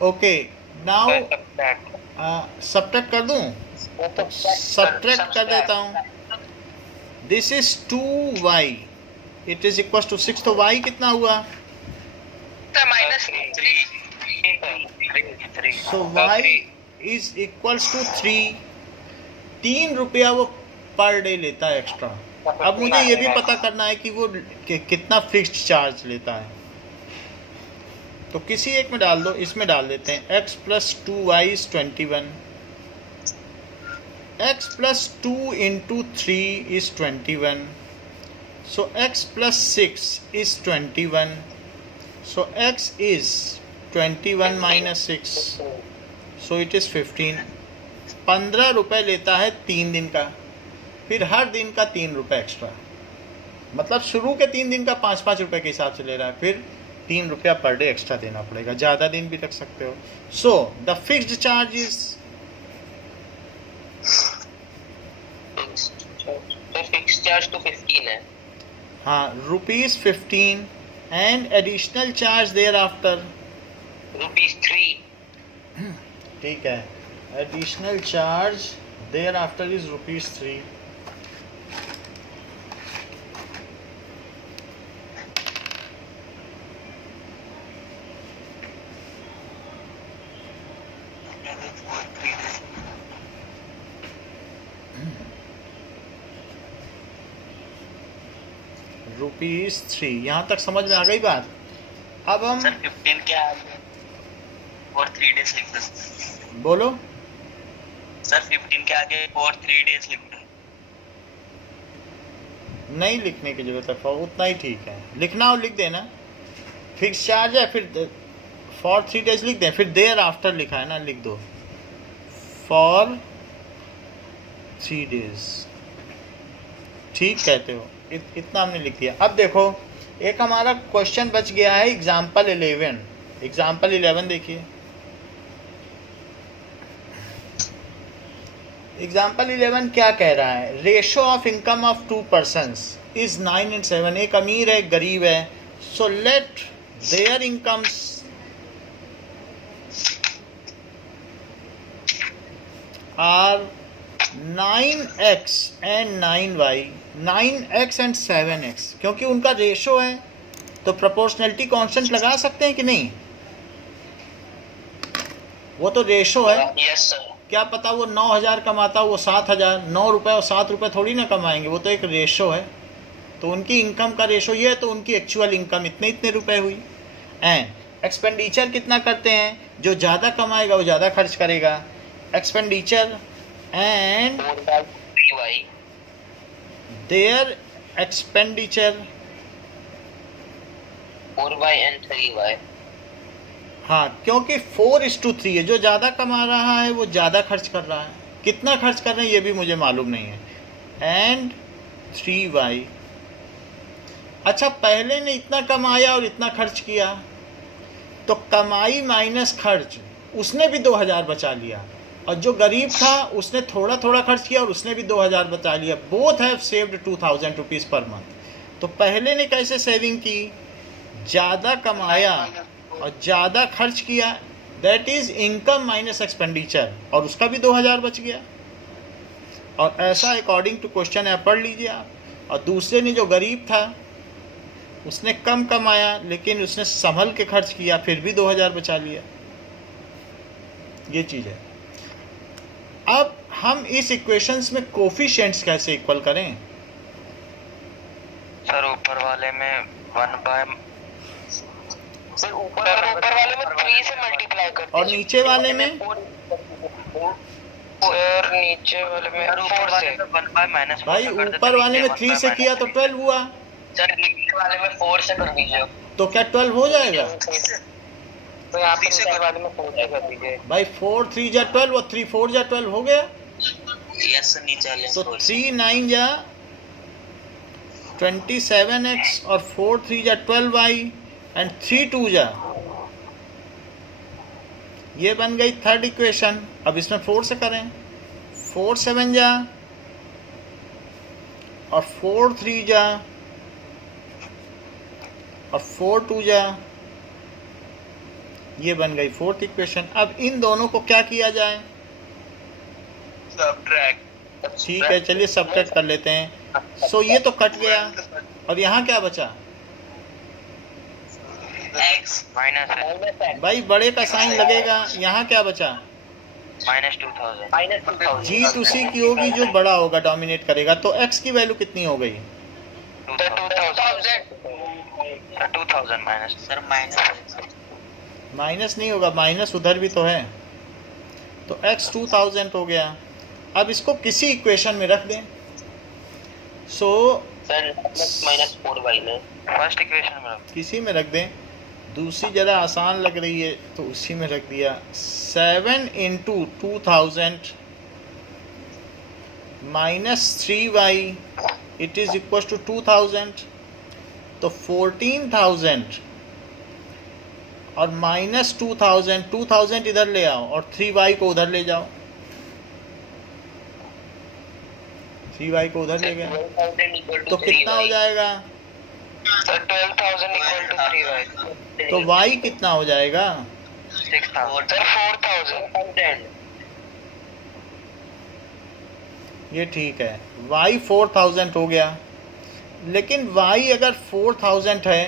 ओके, नाउ सब्ट्रैक्ट कर दूं? सब्ट्रैक्ट कर देता हूं। This is 2y, it is equal to 6। तो y कितना हुआ? So y is equals to 3। 3 रुपया वो पर डे लेता है एक्स्ट्रा। अब मुझे ये भी पता करना है कि वो कितना फिक्स्ड चार्ज लेता है। तो किसी एक में डाल दो, इसमें डाल देते हैं। x + 2y is 21, x + 2 into 3 is 21, so x + 6 is 21, so x is 21 minus 6, so it is 15। 15 रुपये लेता है 3 दिन का, फिर हर दिन का 3 रुपये एक्स्ट्रा, मतलब शुरू के 3 दिन का 5-5 रुपये के हिसाब से ले रहा है, फिर 3 रुपया पर डे एक्स्ट्रा देना पड़ेगा। ज़्यादा दिन भी रख सकते हो। So the fixed charge is, fix charge तो 15 है। हाँ, ₹15 and additional charge thereafter ₹3। ठीक है, additional charge thereafter is ₹3। ₹3। यहाँ तक समझ में आ गई बात? अब हम सर 15 के आगे और 3 डेज लिख दो। बोलो। सर 15 के आगे और 3 डेज लिख दो। नहीं लिखने की जरूरत है, उतना ही ठीक है। लिखना हो लिख देना, फिक्स चार्ज है, फिर फॉर 3 डेज लिख दें, फिर देयर आफ्टर लिखा है ना, लिख दो फॉर 3 डेज। ठीक कहते हो, इतना हमने लिख दिया। अब देखो, एक हमारा क्वेश्चन बच गया है एग्जाम्पल 11। एग्जाम्पल 11 देखिए। एग्जाम्पल 11 क्या कह रहा है? Ratio of income of 2 persons is 9 and 7। एक अमीर है, एक गरीब है। So let their incomes are 9x and 9y, 9x and 7x। क्योंकि उनका रेशो है तो प्रोपोर्शनलिटी कांस्टेंट लगा सकते हैं कि नहीं? वो तो रेशो है। Yes sir. क्या पता वो 9,000 कमाता, वो 7,000। 9 रुपये और 7 रुपये थोड़ी ना कमाएंगे, वो तो एक रेशो है। तो उनकी इनकम का रेशो ये है, तो उनकी एक्चुअल इनकम इतने रुपए हुई। एंड एक्सपेंडिचर कितना करते हैं? जो ज़्यादा कमाएगा वो ज़्यादा खर्च करेगा। Expenditure and 4/3y. their expenditure, 4y and 3y. हाँ, क्योंकि 4:3 है, जो ज़्यादा कमा रहा है वो ज़्यादा खर्च कर रहा है, कितना खर्च कर रहे हैं ये भी मुझे मालूम नहीं है, एंड 3y। अच्छा, पहले ने इतना कमाया और इतना खर्च किया, तो कमाई माइनस खर्च, उसने भी 2000 बचा लिया, और जो गरीब था उसने थोड़ा थोड़ा खर्च किया और उसने भी 2000 बचा लिया। Both have saved 2000 rupees per month. तो पहले ने कैसे सेविंग की? ज़्यादा कमाया और ज़्यादा खर्च किया, that is income minus expenditure, और उसका भी 2000 बच गया। और ऐसा अकॉर्डिंग टू क्वेश्चन है, पढ़ लीजिए आप। और दूसरे ने, जो गरीब था, उसने कम कमाया लेकिन उसने संभल के खर्च किया, फिर भी 2000 बचा लिया। ये चीज़ है। अब हम इस इक्वेशंस में कोफिशिएंट्स कैसे इक्वल करें? सर ऊपर वाले में 1/, सर ऊपर वाले में 3 से मल्टीप्लाई करते और नीचे वाले में? सर नीचे वाले में 4 से। 1/- भाई ऊपर वाले में 3 से किया तो 12 हुआ, सर नीचे वाले में 4 से कर दीजिए। तो क्या 12 हो जाएगा? तो यहाँ पे नीचे वाले में 4 से कर दीजिए। भाई 4 3 जा 12 और 3 4 जा 12 हो गया। यस सर, नीचे वाले तो 3 9 जा 27x और 4 3 जा 12y एंड 3 2 जा, ये बन गई थर्ड इक्वेशन। अब इसमें 4 से करें, 4 7 जा और 4 3 जा और 4 2 जा, ये बन गई फोर्थ इक्वेशन। अब इन दोनों को क्या किया जाए? सब्ट्रैक्ट। ठीक है, चलिए सब्ट्रैक्ट कर लेते हैं। सो ये तो कट गया, और यहाँ क्या बचा? एक्स माइनस है, भाई बड़े का साइन लगेगा। यहाँ क्या बचा? -2000। -2000। जी टू सी की होगी, जो बड़ा होगा डोमिनेट करेगा। तो x की वैल्यू कितनी हो गई? 2000 माइनस। सर माइनस माइनस नहीं होगा, माइनस उधर भी तो है। तो x 2000 हो गया। अब इसको किसी इक्वेशन में रख दें। सो सर -4y में। फर्स्ट इक्वेशन में रखो। किसी में रख दें, दूसरी ज़रा आसान लग रही है तो उसी में रख दिया। 7 × 2000 minus 3y it is equal to 2000। तो 14000 और माइनस 2000 इधर ले आओ और 3y को उधर ले जाओ। 3y को उधर ले गए 12,000 equal to तो कितना हो 3y। जाएगा? सर 12,000 इक्वल टू 3y। तो y कितना हो जाएगा? 6000। सर 4,000। 4,000। ये ठीक है, y 4000 हो गया। लेकिन y अगर 4000 है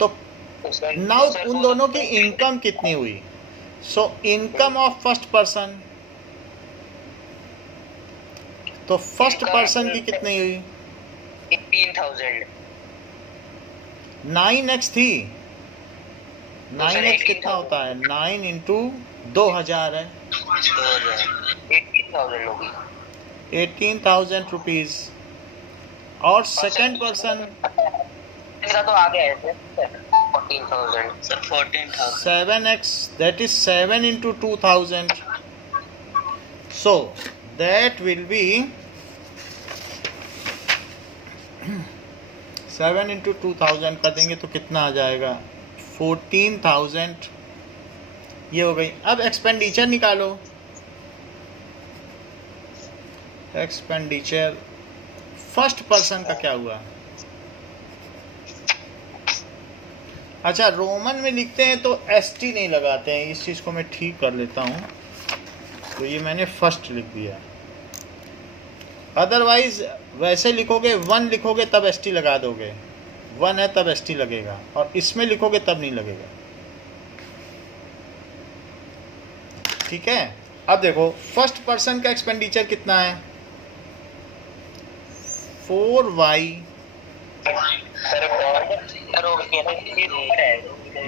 तो नाउ उन दोनों की इनकम कितनी हुई? So income of first person, तो फर्स्ट पर्सन की कितनी हुई? 18,000। 9x थी। 9x कितना होता है? 9 × 2000 है, 18,000 होगी। 18,000 रुपीज़। और सेकंड पर्सन मेरा तो आ गया है sir 14,000। Sir 14,000 7x, that is 7 × 2000. So that will be 7 × 2000 कर देंगे तो कितना आ जाएगा? 14,000। ये हो गई। अब एक्सपेंडिचर निकालो। एक्सपेंडिचर फर्स्ट पर्सन का क्या हुआ? अच्छा, रोमन में लिखते हैं तो ST नहीं लगाते हैं, इस चीज़ को मैं ठीक कर लेता हूँ। तो ये मैंने फर्स्ट लिख दिया। अदरवाइज वैसे लिखोगे 1 लिखोगे तब ST लगा दोगे, 1 है तब ST लगेगा, और इसमें लिखोगे तब नहीं लगेगा। ठीक है। अब देखो फर्स्ट पर्सन का एक्सपेंडिचर कितना है? 4y।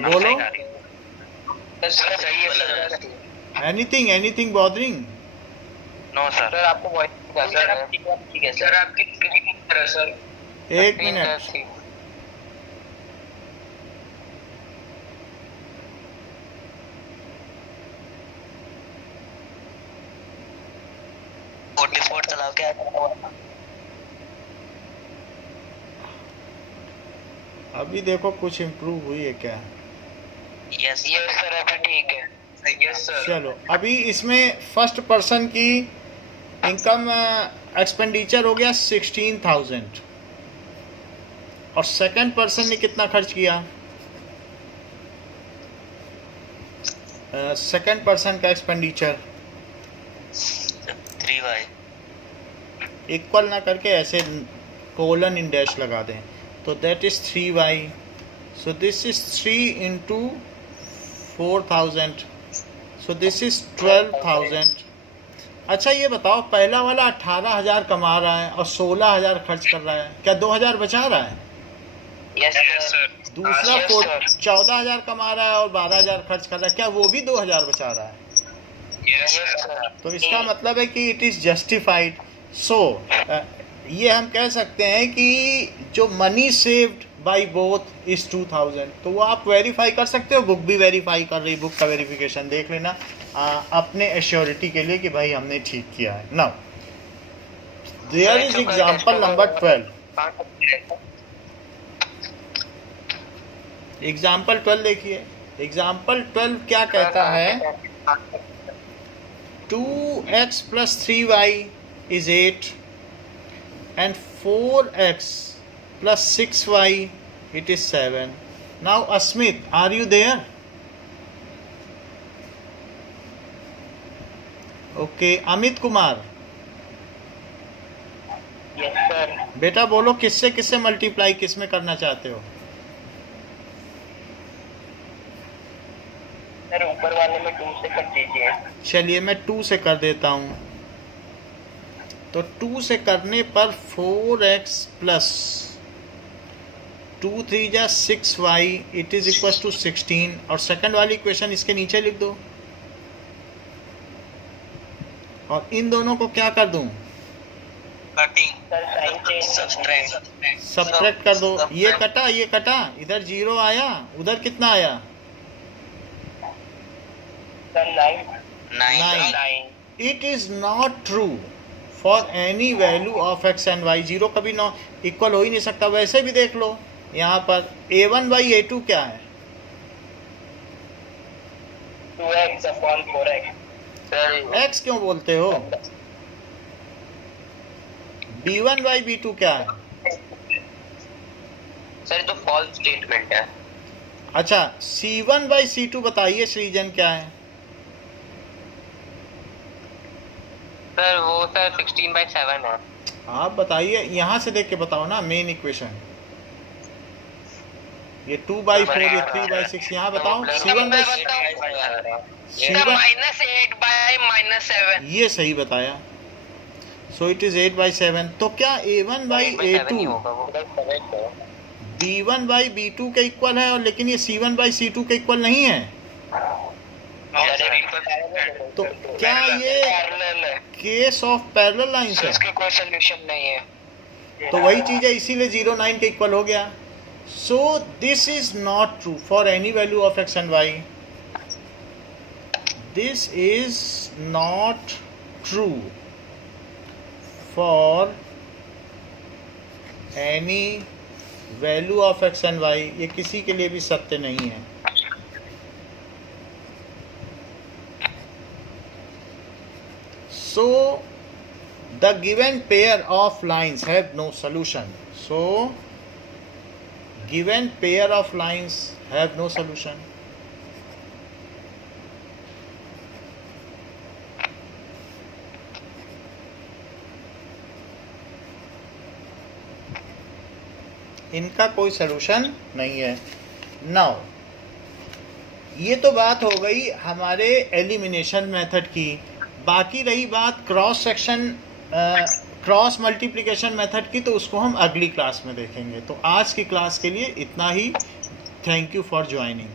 बोलो, anything bothering? No sir. Sir आपको वॉइस ठीक है सर आपकी स्क्रीन पर है सर। एक मिनट, 44 चलाओ क्या? अभी देखो कुछ इम्प्रूव हुई है क्या? यस यस सर अभी ठीक है। Yes sir. चलो, अभी इसमें फर्स्ट पर्सन की इनकम एक्सपेंडिचर हो गया 16,000 और सेकंड पर्सन ने कितना खर्च किया? सेकंड पर्सन का एक्सपेंडिचर 3y इक्वल ना करके ऐसे कोलन इन डैश लगा दें, तो that is 3y, so this is 3 into 4,000, so this is 12,000। अच्छा ये बताओ, पहला वाला 18,000 कमा रहा है और 16,000 खर्च कर रहा है, क्या 2,000 बचा रहा है? Yes yes sir. दूसरा Yes, sir. 14,000 कमा रहा है और 12,000 खर्च कर रहा है, क्या वो भी 2,000 बचा रहा है? Yes sir. तो इसका मतलब है कि इट इज़ जस्टिफाइड। सो ये हम कह सकते हैं कि जो money saved by both is 2,000। तो वो आप वेरीफाई कर सकते हो, बुक भी वेरीफाई कर रही, बुक का वेरिफिकेशन देख लेना अपने एश्योरिटी के लिए कि भाई हमने ठीक किया है। Now there is example number 12। Example 12 देखिए, एग्जाम्पल 12 क्या कहता है? 2x plus 3y is 8 and 4x plus 6y it is 7. Now Asmit, are you there? Okay, Amit Kumar, yes sir. बेटा बोलो किससे किससे मल्टीप्लाई किस में करना चाहते हो? सर ऊपर वाले में 2 से कर दीजिए। चलिए मैं 2 से कर देता हूँ। तो 2 से करने पर 4x प्लस 2 3 जा 6y it is equal to 16, और सेकंड वाली इक्वेशन इसके नीचे लिख दो और इन दोनों को क्या कर दूं? Cutting sir sign change subtract subtract कर दो। ये कटा, इधर 0 आया, उधर कितना आया? Sir 9 9। It is not true for any value of x and y। 0 कभी नॉ इक्वल हो ही नहीं सकता। वैसे भी देख लो यहाँ पर a1 by a2 क्या है? 2x upon 4x। Sir x क्यों बोलते हो? b1 by b2 क्या है? सर तो फॉल्स स्टेटमेंट है। अच्छा, c1 by c2 बताइए सृजन क्या है? सर वो सर 16/7 है। आप बताइए, यहाँ से देख के बताओ ना मेन इक्वेशन। ये 2/4 ये 3/6 यहाँ बताओ। c1 by c1 -8/-7। ये सही बताया। So it is 8/7। तो क्या a1 by a2 b1 by b2 के इक्वल है, और लेकिन ये c1 by c2 के इक्वल नहीं है? तो क्या ये केस ऑफ पैरेलल लाइंस है? इसका कोई सॉल्यूशन नहीं है। तो वही चीज है, इसीलिए 0 9 के इक्वल हो गया। सो this is not true for any value of x and y। This is not true for any value of x and y। ये किसी के लिए भी सत्य नहीं है। So the given pair of lines have no solution. So given pair of lines have no solution. इनका कोई सलूशन नहीं है। नाउ ये तो बात हो गई हमारे एलिमिनेशन मेथड की। बाकी रही बात cross section cross multiplication method की, तो उसको हम अगली क्लास में देखेंगे। तो आज की क्लास के लिए इतना ही। Thank you for joining.